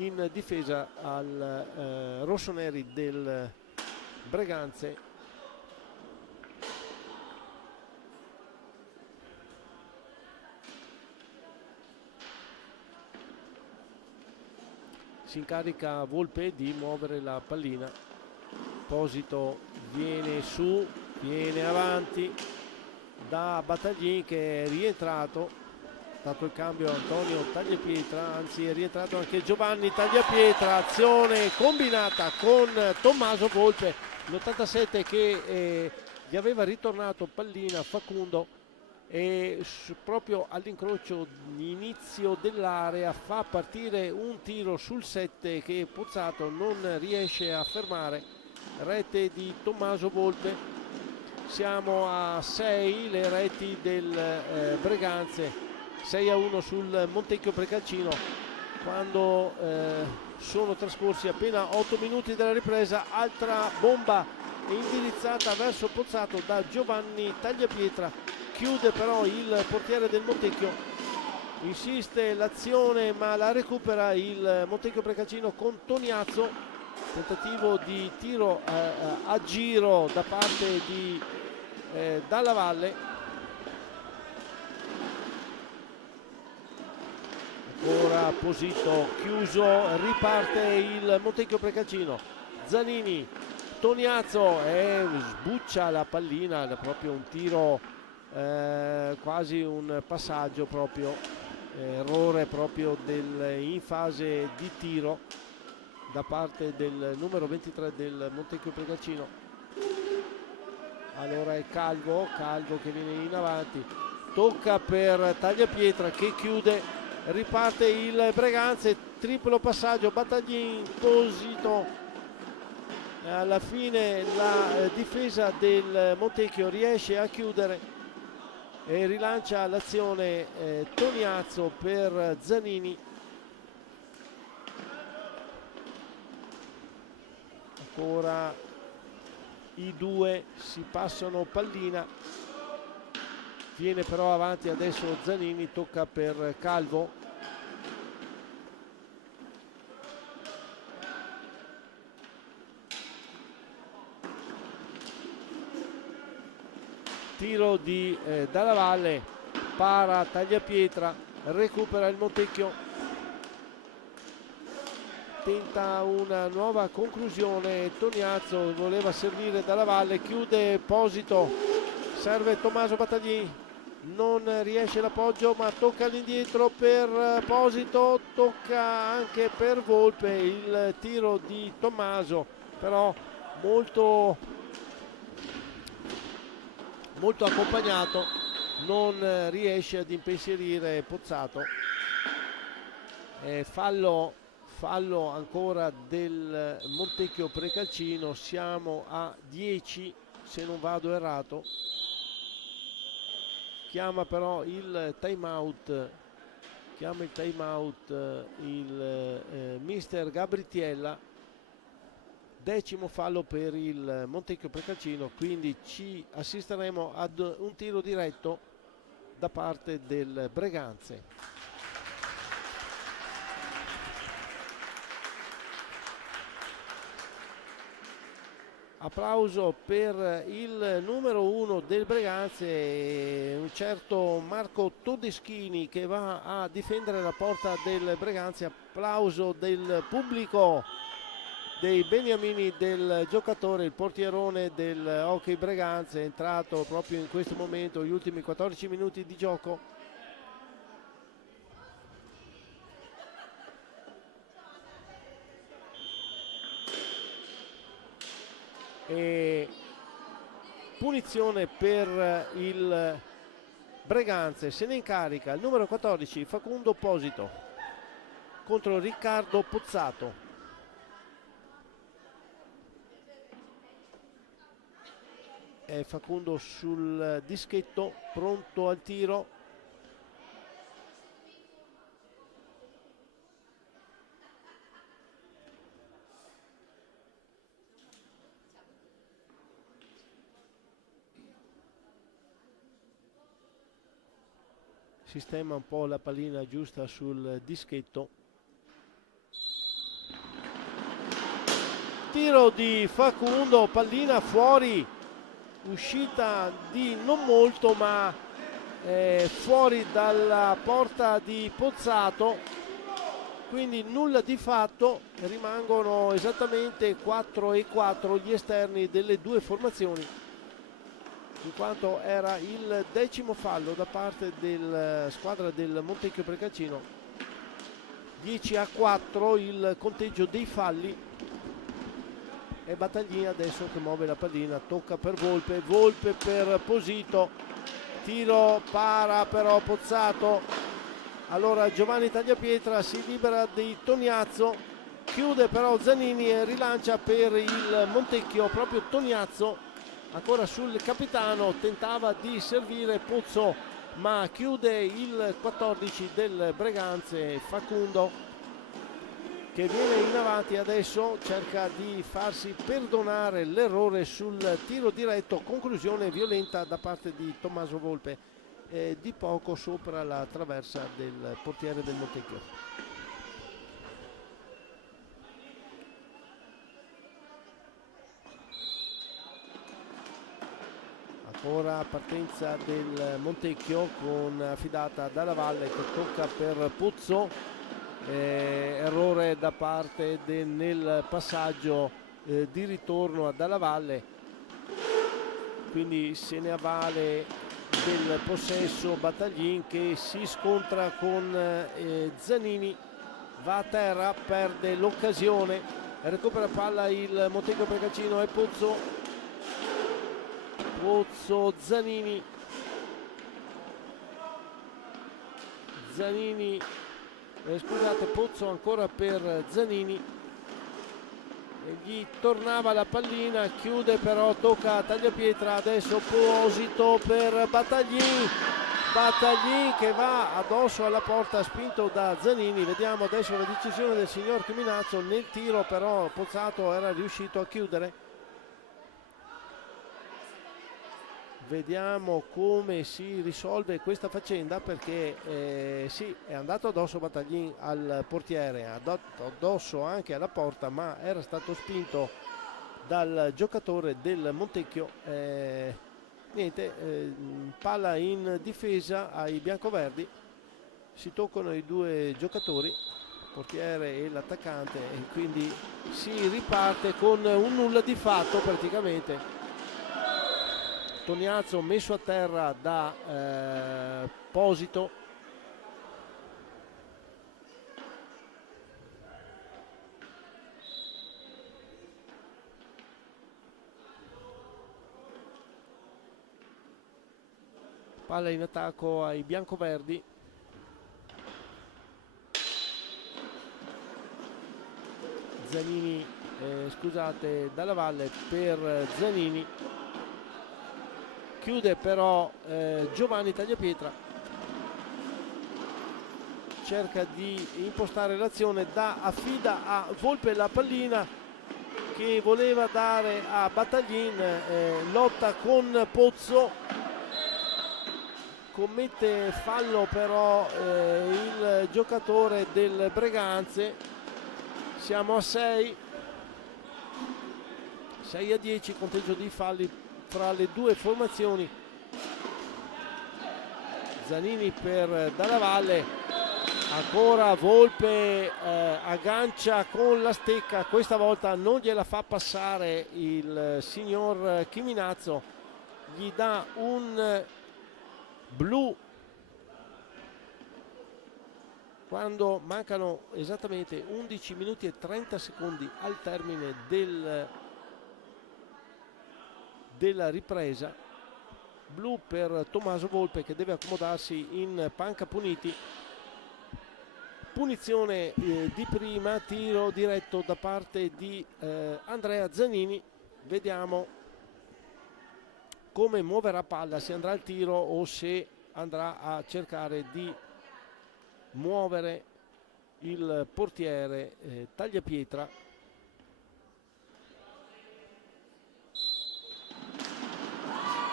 in difesa al rossoneri del Breganze. Si incarica Volpe di muovere la pallina, Posito viene su, viene avanti da Battaglin che è rientrato, dato il cambio Antonio Tagliapietra, anzi è rientrato anche Giovanni Tagliapietra, azione combinata con Tommaso Volpe, l'87 che gli aveva ritornato pallina Facundo e proprio all'incrocio inizio dell'area fa partire un tiro sul 7 che Pozzato non riesce a fermare, rete di Tommaso Volpe. Siamo a 6 le reti del Breganze, 6-1 sul Montecchio Precalcino quando sono trascorsi appena 8 minuti dalla ripresa. Altra bomba indirizzata verso Pozzato da Giovanni Tagliapietra, chiude però il portiere del Montecchio, insiste l'azione ma la recupera il Montecchio Precalcino con Toniazzo, tentativo di tiro a giro da parte di Dalla Valle, ancora Posito chiuso, riparte il Montecchio Precalcino, Zanini, Toniazzo e sbuccia la pallina, è proprio un tiro quasi un passaggio proprio, errore proprio in fase di tiro da parte del numero 23 del Montecchio Pregalcino. Allora è Calvo che viene in avanti, tocca per Tagliapietra che chiude, riparte il Breganze, triplo passaggio, Battaglin, Posito. Alla fine la difesa del Montecchio riesce a chiudere e rilancia l'azione Toniazzo per Zanini. Ancora i due si passano pallina, viene però avanti adesso Zanini, tocca per Calvo. Tiro di Dalla Valle, para Tagliapietra, recupera il Montecchio, tenta una nuova conclusione Toniazzo, voleva servire Dalla Valle, chiude Posito, serve Tommaso Battaglin, non riesce l'appoggio ma tocca all'indietro per Posito, tocca anche per Volpe, il tiro di Tommaso però molto accompagnato, non riesce ad impensierire Pozzato. Fallo ancora del Montecchio Precalcino, siamo a 10 se non vado errato. Chiama però il time out il mister Gabritiella. 10° fallo per il Montecchio Precalcino, quindi ci assisteremo ad un tiro diretto da parte del Breganze. Applauso per il numero 1 del Breganze, un certo Marco Todeschini che va a difendere la porta del Breganze. Applauso del pubblico, dei beniamini del giocatore, il portierone del Hockey Breganze, è entrato proprio in questo momento, gli ultimi 14 minuti di gioco. E punizione per il Breganze, se ne incarica il numero 14 Facundo Posito contro Riccardo Pozzato. È Facundo sul dischetto, pronto al tiro. Sistema un po' la pallina giusta sul dischetto. Tiro di Facundo, pallina fuori, uscita di non molto ma fuori dalla porta di Pozzato, quindi nulla di fatto, rimangono esattamente 4-4 gli esterni delle due formazioni, in quanto era il 10° fallo da parte della squadra del Montecchio Precalcino. 10-4 il conteggio dei falli e Battaglin adesso che muove la pallina, tocca per Volpe per Posito, tiro para però Pozzato. Allora Giovanni Tagliapietra si libera di Toniazzo, chiude però Zanini e rilancia per il Montecchio proprio Toniazzo. Ancora sul capitano, tentava di servire Pozzo ma chiude il 14 del Breganze, Facundo, che viene in avanti adesso, cerca di farsi perdonare l'errore sul tiro diretto, conclusione violenta da parte di Tommaso Volpe, di poco sopra la traversa del portiere del Montecchio. Ora partenza del Montecchio con affidata Dalla Valle che tocca per Pozzo, errore da parte nel passaggio di ritorno a Dalla Valle, quindi se ne avvale del possesso Battaglin che si scontra con Zanini, va a terra, perde l'occasione, recupera palla il Montecchio Precalcino e Pozzo Zanini, scusate, Pozzo ancora per Zanini, gli tornava la pallina, chiude però, tocca a Tagliapietra, adesso Posito per Battaglin che va addosso alla porta spinto da Zanini. Vediamo adesso la decisione del signor Chiminazzo nel tiro, però Pozzato era riuscito a chiudere. Vediamo come si risolve questa faccenda, perché sì, è andato addosso Battaglin al portiere, addosso anche alla porta, ma era stato spinto dal giocatore del Montecchio. Palla in difesa ai biancoverdi, si toccano i due giocatori, il portiere e l'attaccante, e quindi si riparte con un nulla di fatto praticamente. Toniazzo messo a terra da Posito. Palla in attacco ai biancoverdi. Zanini, scusate, Dalla Valle per Zanini. Chiude però Giovanni Tagliapietra, cerca di impostare l'azione, affida a Volpe la pallina che voleva dare a Battaglin, lotta con Pozzo, commette fallo però il giocatore del Breganze. Siamo a 6-10 conteggio di falli fra le due formazioni. Zanini per Dalla Valle, ancora Volpe aggancia con la stecca, questa volta non gliela fa passare il signor Chiminazzo, gli dà un blu quando mancano esattamente 11 minuti e 30 secondi al termine della ripresa. Blu per Tommaso Volpe che deve accomodarsi in panca puniti. Punizione di prima, tiro diretto da parte di Andrea Zanini. Vediamo come muoverà palla, se andrà al tiro o se andrà a cercare di muovere il portiere Tagliapietra.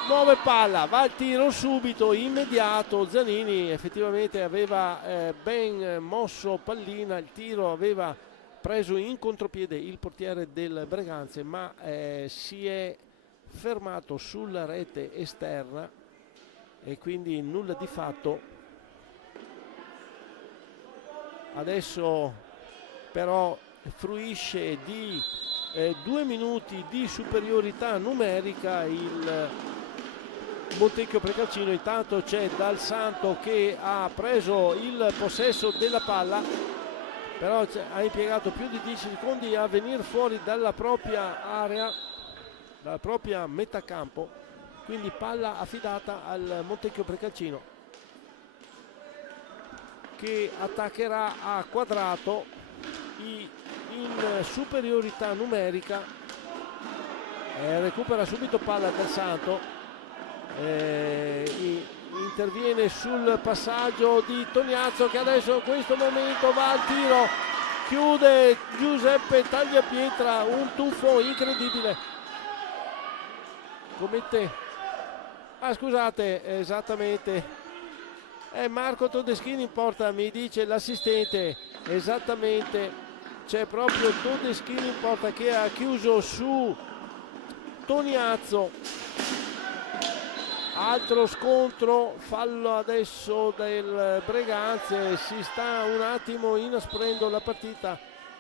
Muove palla, va al tiro subito, immediato. Zanini effettivamente aveva ben mosso pallina, il tiro aveva preso in contropiede il portiere del Breganze, ma si è fermato sulla rete esterna e quindi nulla di fatto. Adesso però fruisce di 2 minuti di superiorità numerica il Montecchio Precalcino. Intanto c'è Dal Santo che ha preso il possesso della palla, però ha impiegato più di 10 secondi a venire fuori dalla propria area, dalla propria metà campo, quindi palla affidata al Montecchio Precalcino che attaccherà a quadrato in superiorità numerica. Recupera subito palla Dal Santo, interviene sul passaggio di Toniazzo che adesso in questo momento va al tiro, chiude Giuseppe Tagliapietra, un tuffo incredibile, commette, scusate, esattamente Marco Todeschini in porta, mi dice l'assistente, esattamente, c'è proprio Todeschini in porta che ha chiuso su Toniazzo. Altro scontro, fallo adesso del Breganze, si sta un attimo inasprendo la partita,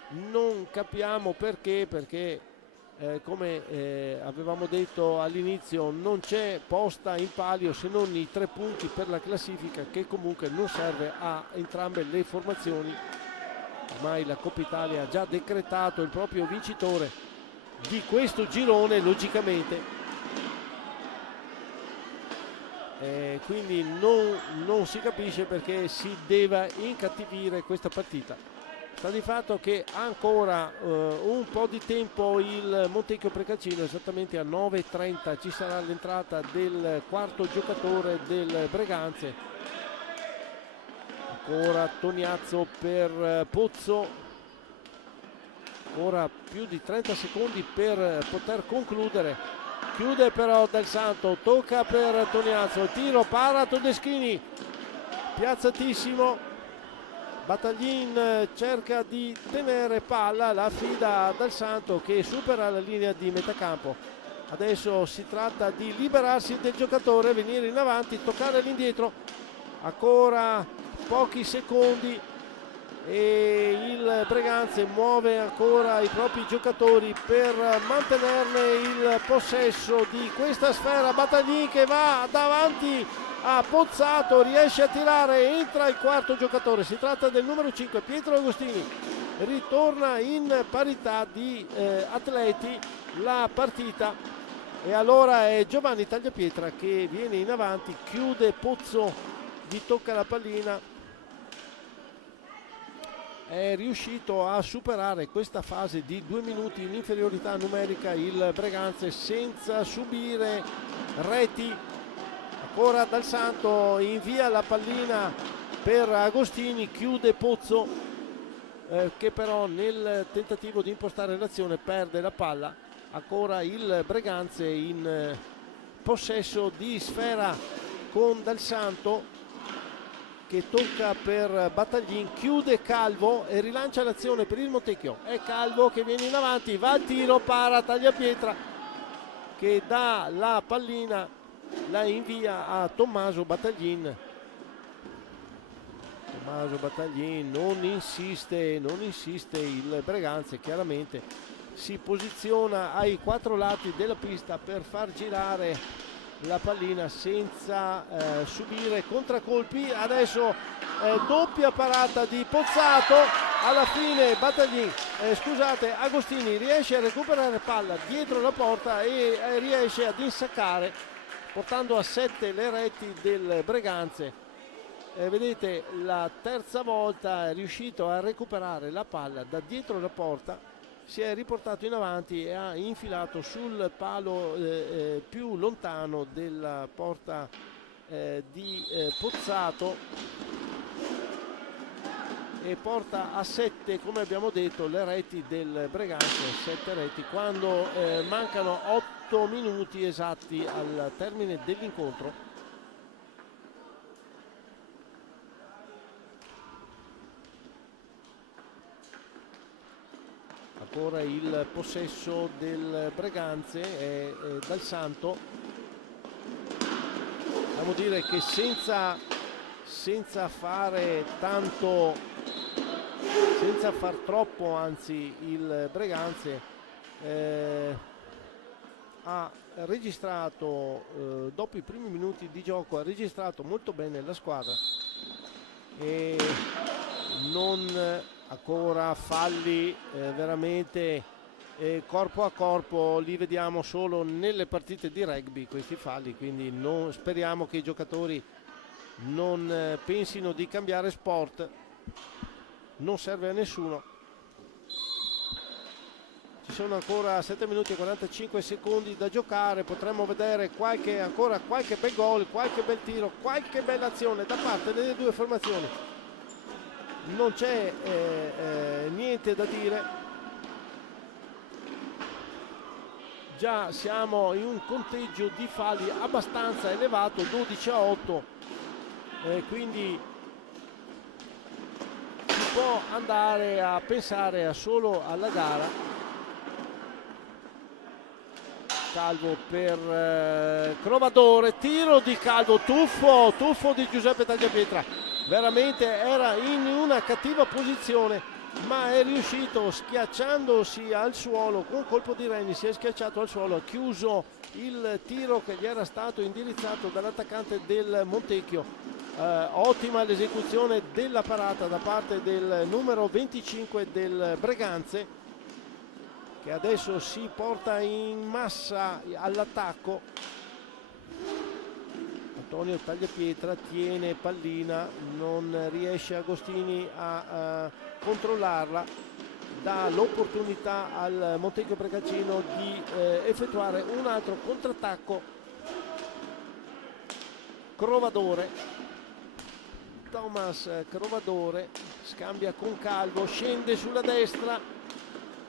non capiamo perché come avevamo detto all'inizio, non c'è posta in palio se non i 3 punti per la classifica, che comunque non serve a entrambe le formazioni. Ormai la Coppa Italia ha già decretato il proprio vincitore di questo girone, logicamente, quindi non si capisce perché si debba incattivire questa partita. Sta di fatto che ancora un po' di tempo il Montecchio Precancino, esattamente a 9:30 ci sarà l'entrata del quarto giocatore del Breganze. Ancora Toniazzo per Pozzo, ancora più di 30 secondi per poter concludere. Chiude però Del Santo, tocca per Toniazzo, tiro, para Todeschini, piazzatissimo. Battaglin cerca di tenere palla, la affida Del Santo che supera la linea di metacampo. Adesso si tratta di liberarsi del giocatore, venire in avanti, toccare all'indietro. Ancora pochi secondi e il Breganze muove ancora i propri giocatori per mantenerne il possesso di questa sfera. Battaglin che va davanti a Pozzato, riesce a tirare, entra il quarto giocatore, si tratta del numero 5 Pietro Agostini. Ritorna in parità di atleti la partita e allora è Giovanni Tagliapietra che viene in avanti, chiude Pozzo, gli tocca la pallina. È riuscito a superare questa fase di 2 minuti in inferiorità numerica il Breganze senza subire reti. Ancora Dal Santo invia la pallina per Agostini, chiude Pozzo che però nel tentativo di impostare l'azione perde la palla. Ancora il Breganze in possesso di sfera con Dal Santo che tocca per Battaglin, chiude Calvo e rilancia l'azione per il Montecchio. È Calvo che viene in avanti, va al tiro, para Tagliapietra che dà la pallina, la invia a Tommaso Battaglin. Tommaso Battaglin non insiste il Breganze, chiaramente si posiziona ai 4 lati della pista per far girare la pallina senza subire contraccolpi. Adesso doppia parata di Pozzato, alla fine Agostini riesce a recuperare palla dietro la porta e riesce ad insaccare, portando a 7 le reti del Breganze. Vedete, la terza volta è riuscito a recuperare la palla da dietro la porta, si è riportato in avanti e ha infilato sul palo più lontano della porta di Pozzato e porta a 7, come abbiamo detto, le reti del Breganze, 7 reti quando mancano 8 minuti esatti al termine dell'incontro. Ancora il possesso del Breganze è Dal Santo. Dobbiamo dire che senza fare tanto, senza far troppo, anzi, il Breganze ha registrato dopo i primi minuti di gioco, ha registrato molto bene la squadra e non ancora falli veramente corpo a corpo, li vediamo solo nelle partite di rugby questi falli, quindi speriamo che i giocatori non pensino di cambiare sport, non serve a nessuno. Ci sono ancora 7 minuti e 45 secondi da giocare, potremmo vedere ancora qualche bel gol, qualche bel tiro, qualche bella azione da parte delle due formazioni. Non c'è niente da dire, già siamo in un conteggio di falli abbastanza elevato, 12-8, quindi si può andare a pensare solo alla gara. Calvo per Crovadore, tiro di Calvo, tuffo di Giuseppe Tagliapietra, veramente era in una cattiva posizione ma è riuscito, schiacciandosi al suolo con colpo di reni, si è schiacciato al suolo, ha chiuso il tiro che gli era stato indirizzato dall'attaccante del Montecchio. Ottima l'esecuzione della parata da parte del numero 25 del Breganze, che adesso si porta in massa all'attacco. Antonio Tagliapietra tiene pallina, non riesce Agostini a controllarla, dà l'opportunità al Montecchio Precaccino di effettuare un altro contrattacco. Crovadore, Thomas Crovadore scambia con Calvo, scende sulla destra,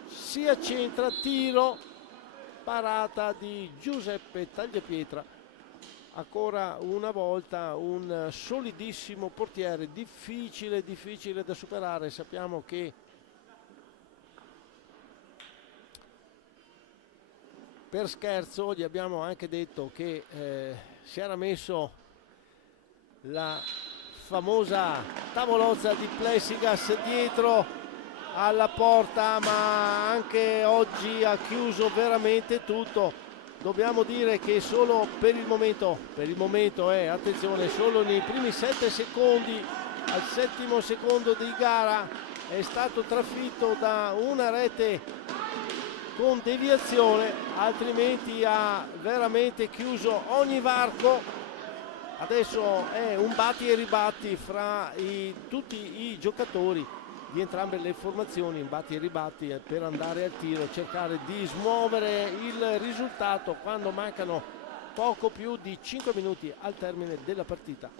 si accentra, tiro, parata di Giuseppe Tagliapietra. Ancora una volta un solidissimo portiere, difficile da superare. Sappiamo che per scherzo gli abbiamo anche detto che si era messo la famosa tavolozza di plexiglass dietro alla porta, ma anche oggi ha chiuso veramente tutto. Dobbiamo dire che solo per il momento attenzione, solo nei primi 7 secondi, al 7° secondo di gara, è stato trafitto da una rete con deviazione, altrimenti ha veramente chiuso ogni varco. Adesso è un batti e ribatti fra tutti i giocatori di entrambe le formazioni, in batti e ribatti per andare al tiro, cercare di smuovere il risultato quando mancano poco più di 5 minuti al termine della partita.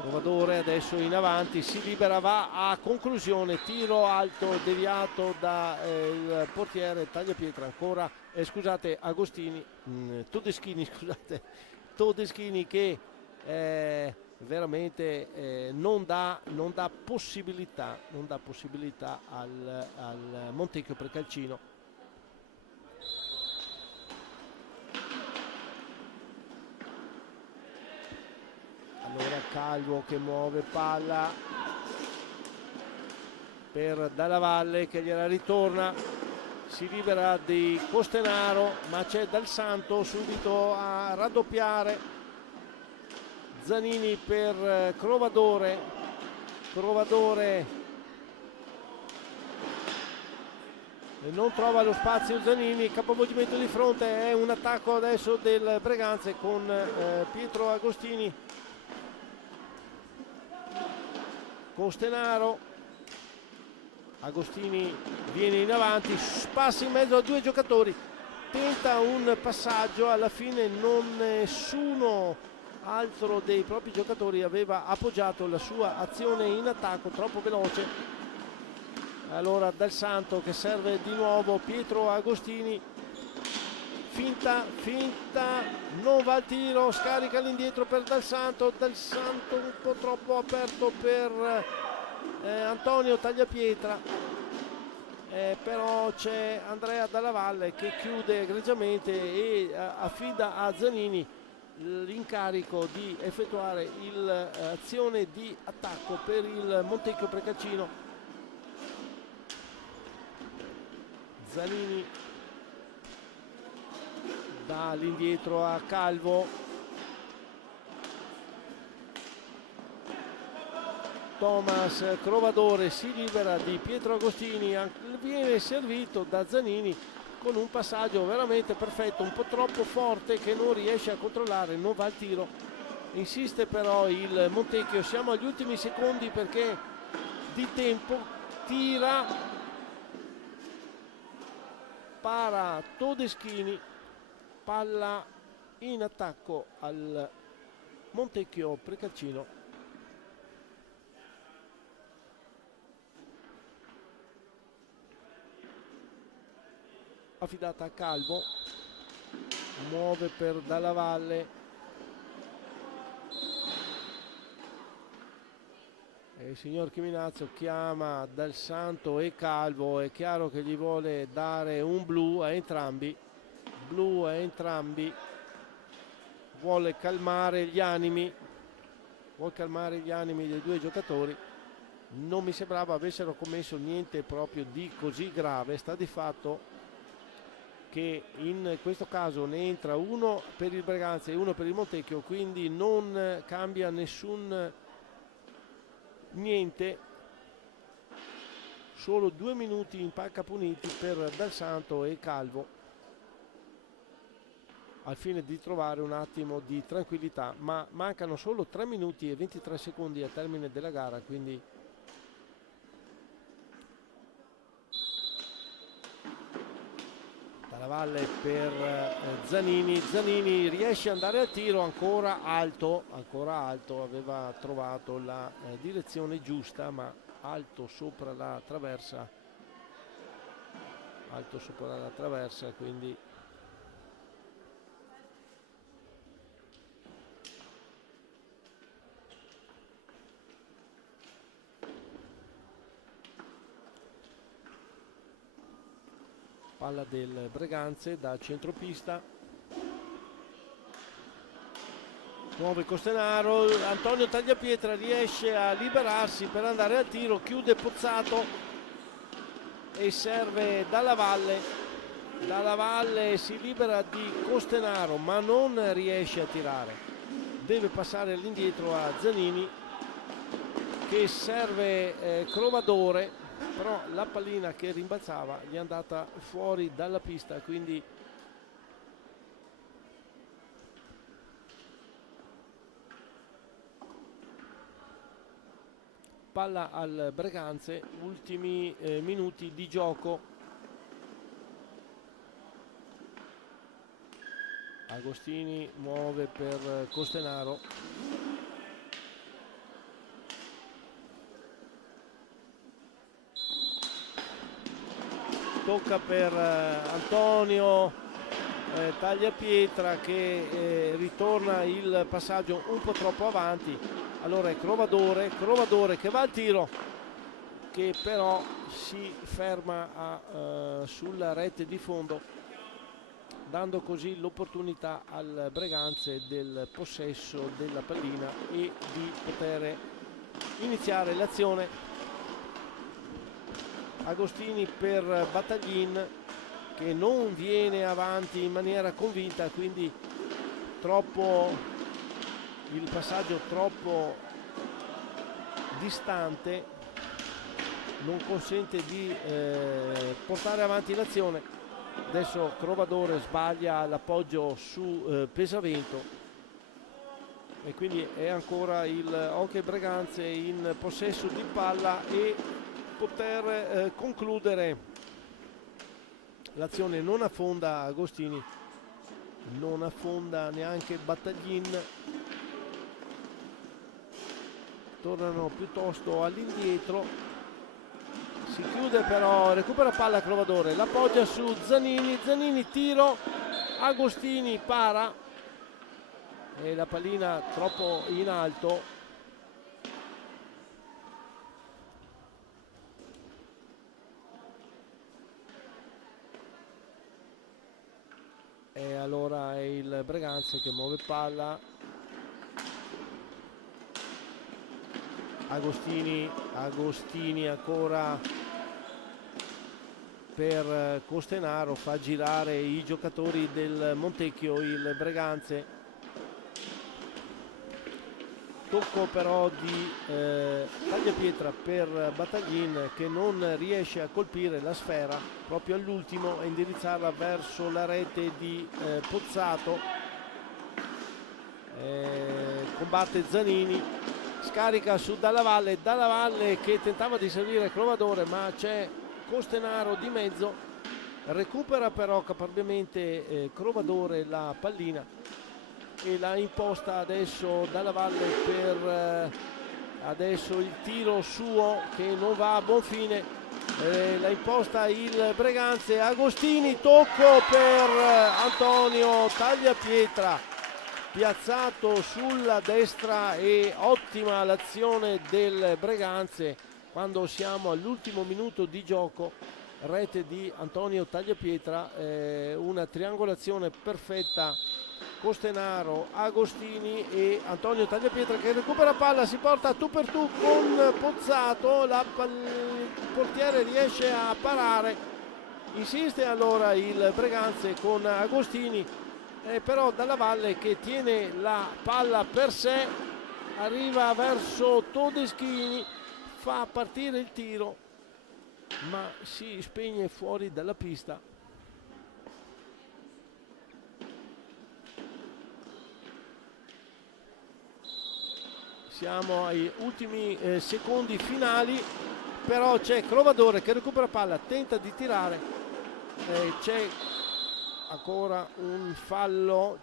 Provadore adesso in avanti, si libera, va a conclusione, tiro alto deviato dal portiere Tagliapietra, ancora Agostini, Todeschini che veramente non dà possibilità al Montecchio Precalcino. Allora Calvo che muove palla per Dalla Valle che gliela ritorna, si libera di Costenaro, ma c'è Dal Santo subito a raddoppiare. Zanini per Crovadore non trova lo spazio Zanini, capovolgimento di fronte, è un attacco adesso del Breganze con Pietro Agostini. Costenaro, Agostini viene in avanti, passa in mezzo a 2 giocatori, tenta un passaggio, alla fine nessuno altro dei propri giocatori aveva appoggiato la sua azione in attacco, troppo veloce. Allora Dal Santo che serve di nuovo Pietro Agostini, finta, non va al tiro, scarica all'indietro per Dal Santo un po' troppo aperto per Antonio Tagliapietra, però c'è Andrea Dalla Valle che chiude egregiamente e affida a Zanini l'incarico di effettuare l'azione di attacco per il Montecchio Precaccino. Zanini dà all'indietro a Calvo, Thomas Crovadore si libera di Pietro Agostini, viene servito da Zanini con un passaggio veramente perfetto, un po' troppo forte che non riesce a controllare, non va al tiro, insiste però il Montecchio, siamo agli ultimi secondi perché di tempo, tira, para Todeschini, palla in attacco al Montecchio Precaccino. Affidata a Calvo, muove per Dalla Valle, e il signor Chiminazzo chiama Dal Santo e Calvo, è chiaro che gli vuole dare un blu a entrambi, vuole calmare gli animi. vuol calmare gli animi dei due giocatori. Non mi sembrava avessero commesso niente proprio di così grave. Sta di fatto che in questo caso ne entra uno per il Breganze e uno per il Montecchio, quindi non cambia nessun niente. Solo 2 minuti in panca puniti per Dal Santo e Calvo, al fine di trovare un attimo di tranquillità, ma mancano solo 3 minuti e 23 secondi al termine della gara, quindi Dalla Valle per Zanini. Zanini riesce ad andare al tiro, ancora alto, aveva trovato la direzione giusta, ma alto sopra la traversa, quindi palla del Breganze da centropista. Muove Costenaro, Antonio Tagliapietra riesce a liberarsi per andare al tiro, chiude Pozzato e serve Dalla Valle. Dalla Valle si libera di Costenaro ma non riesce a tirare, deve passare all'indietro a Zanini che serve Crovadore, però la pallina che rimbalzava gli è andata fuori dalla pista, quindi palla al Breganze, ultimi minuti di gioco. Agostini muove per Costenaro. Tocca per Antonio Tagliapietra che ritorna il passaggio un po' troppo avanti. Allora è Crovadore che va al tiro, che però si ferma sulla rete di fondo, dando così l'opportunità al Breganze del possesso della pallina e di poter iniziare l'azione. Agostini per Battaglin che non viene avanti in maniera convinta, quindi il passaggio troppo distante non consente di portare avanti l'azione. Adesso Crovadore sbaglia l'appoggio su Pesavento e quindi è ancora il Hockey Breganze in possesso di palla e poter concludere l'azione. Non affonda Agostini, non affonda neanche Battaglin, tornano piuttosto all'indietro. Si chiude però, recupera palla Crovadore, l'appoggia su Zanini, tiro, Agostini para e la pallina troppo in alto. E allora è il Breganze che muove palla. Agostini ancora per Costenaro, fa girare i giocatori del Montecchio il Breganze. Tocco però di Tagliapietra per Battaglin che non riesce a colpire la sfera proprio all'ultimo e indirizzarla verso la rete di Pozzato. Combatte Zanini, scarica su Dalla Valle che tentava di servire Crovadore ma c'è Costenaro di mezzo, recupera però caparbiamente Crovadore la pallina e la imposta adesso Dalla Valle per adesso il tiro suo che non va a buon fine. La imposta il Breganze. Agostini, tocco per Antonio Tagliapietra, piazzato sulla destra e ottima l'azione del Breganze quando siamo all'ultimo minuto di gioco. Rete di Antonio Tagliapietra, una triangolazione perfetta Costenaro, Agostini e Antonio Tagliapietra che recupera palla, si porta a tu per tu con Pozzato, il portiere riesce a parare, insiste allora il Breganze con Agostini, però Dalla Valle che tiene la palla per sé, arriva verso Todeschini, fa partire il tiro ma si spegne fuori dalla pista. Siamo ai ultimi secondi finali, però c'è Crovadore che recupera palla, tenta di tirare, c'è ancora un fallo,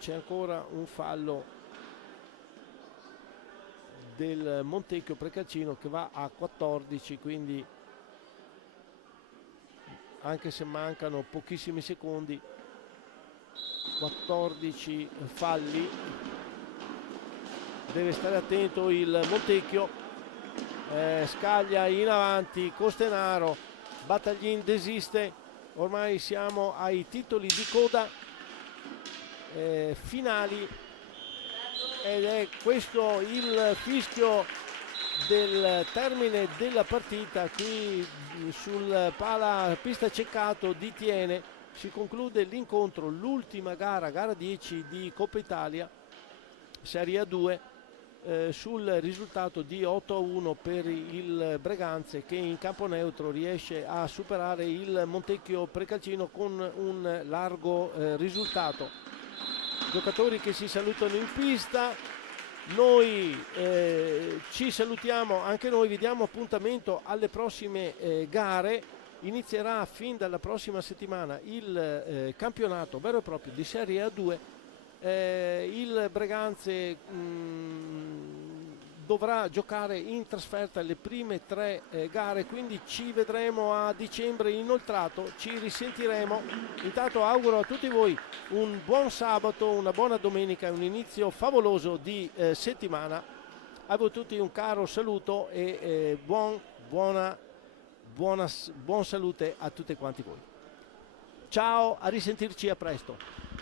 del Montecchio Precalcino che va a 14, quindi anche se mancano pochissimi secondi, 14 falli. Deve stare attento il Montecchio, scaglia in avanti Costenaro, Battaglin desiste, ormai siamo ai titoli di coda finali ed è questo il fischio del termine della partita. Qui sul pista Ceccato di Tiene si conclude l'incontro, l'ultima gara 10 di Coppa Italia Serie A2, sul risultato di 8-1 per il Breganze che in campo neutro riesce a superare il Montecchio Precalcino con un largo risultato. Giocatori che si salutano in pista, noi ci salutiamo anche noi, vi diamo appuntamento alle prossime gare. Inizierà fin dalla prossima settimana il campionato vero e proprio di Serie A2. Il Breganze dovrà giocare in trasferta le prime 3 gare, quindi ci vedremo a dicembre inoltrato, ci risentiremo. Intanto auguro a tutti voi un buon sabato, una buona domenica e un inizio favoloso di settimana. A voi tutti un caro saluto e buon salute a tutti quanti voi. Ciao, a risentirci, a presto.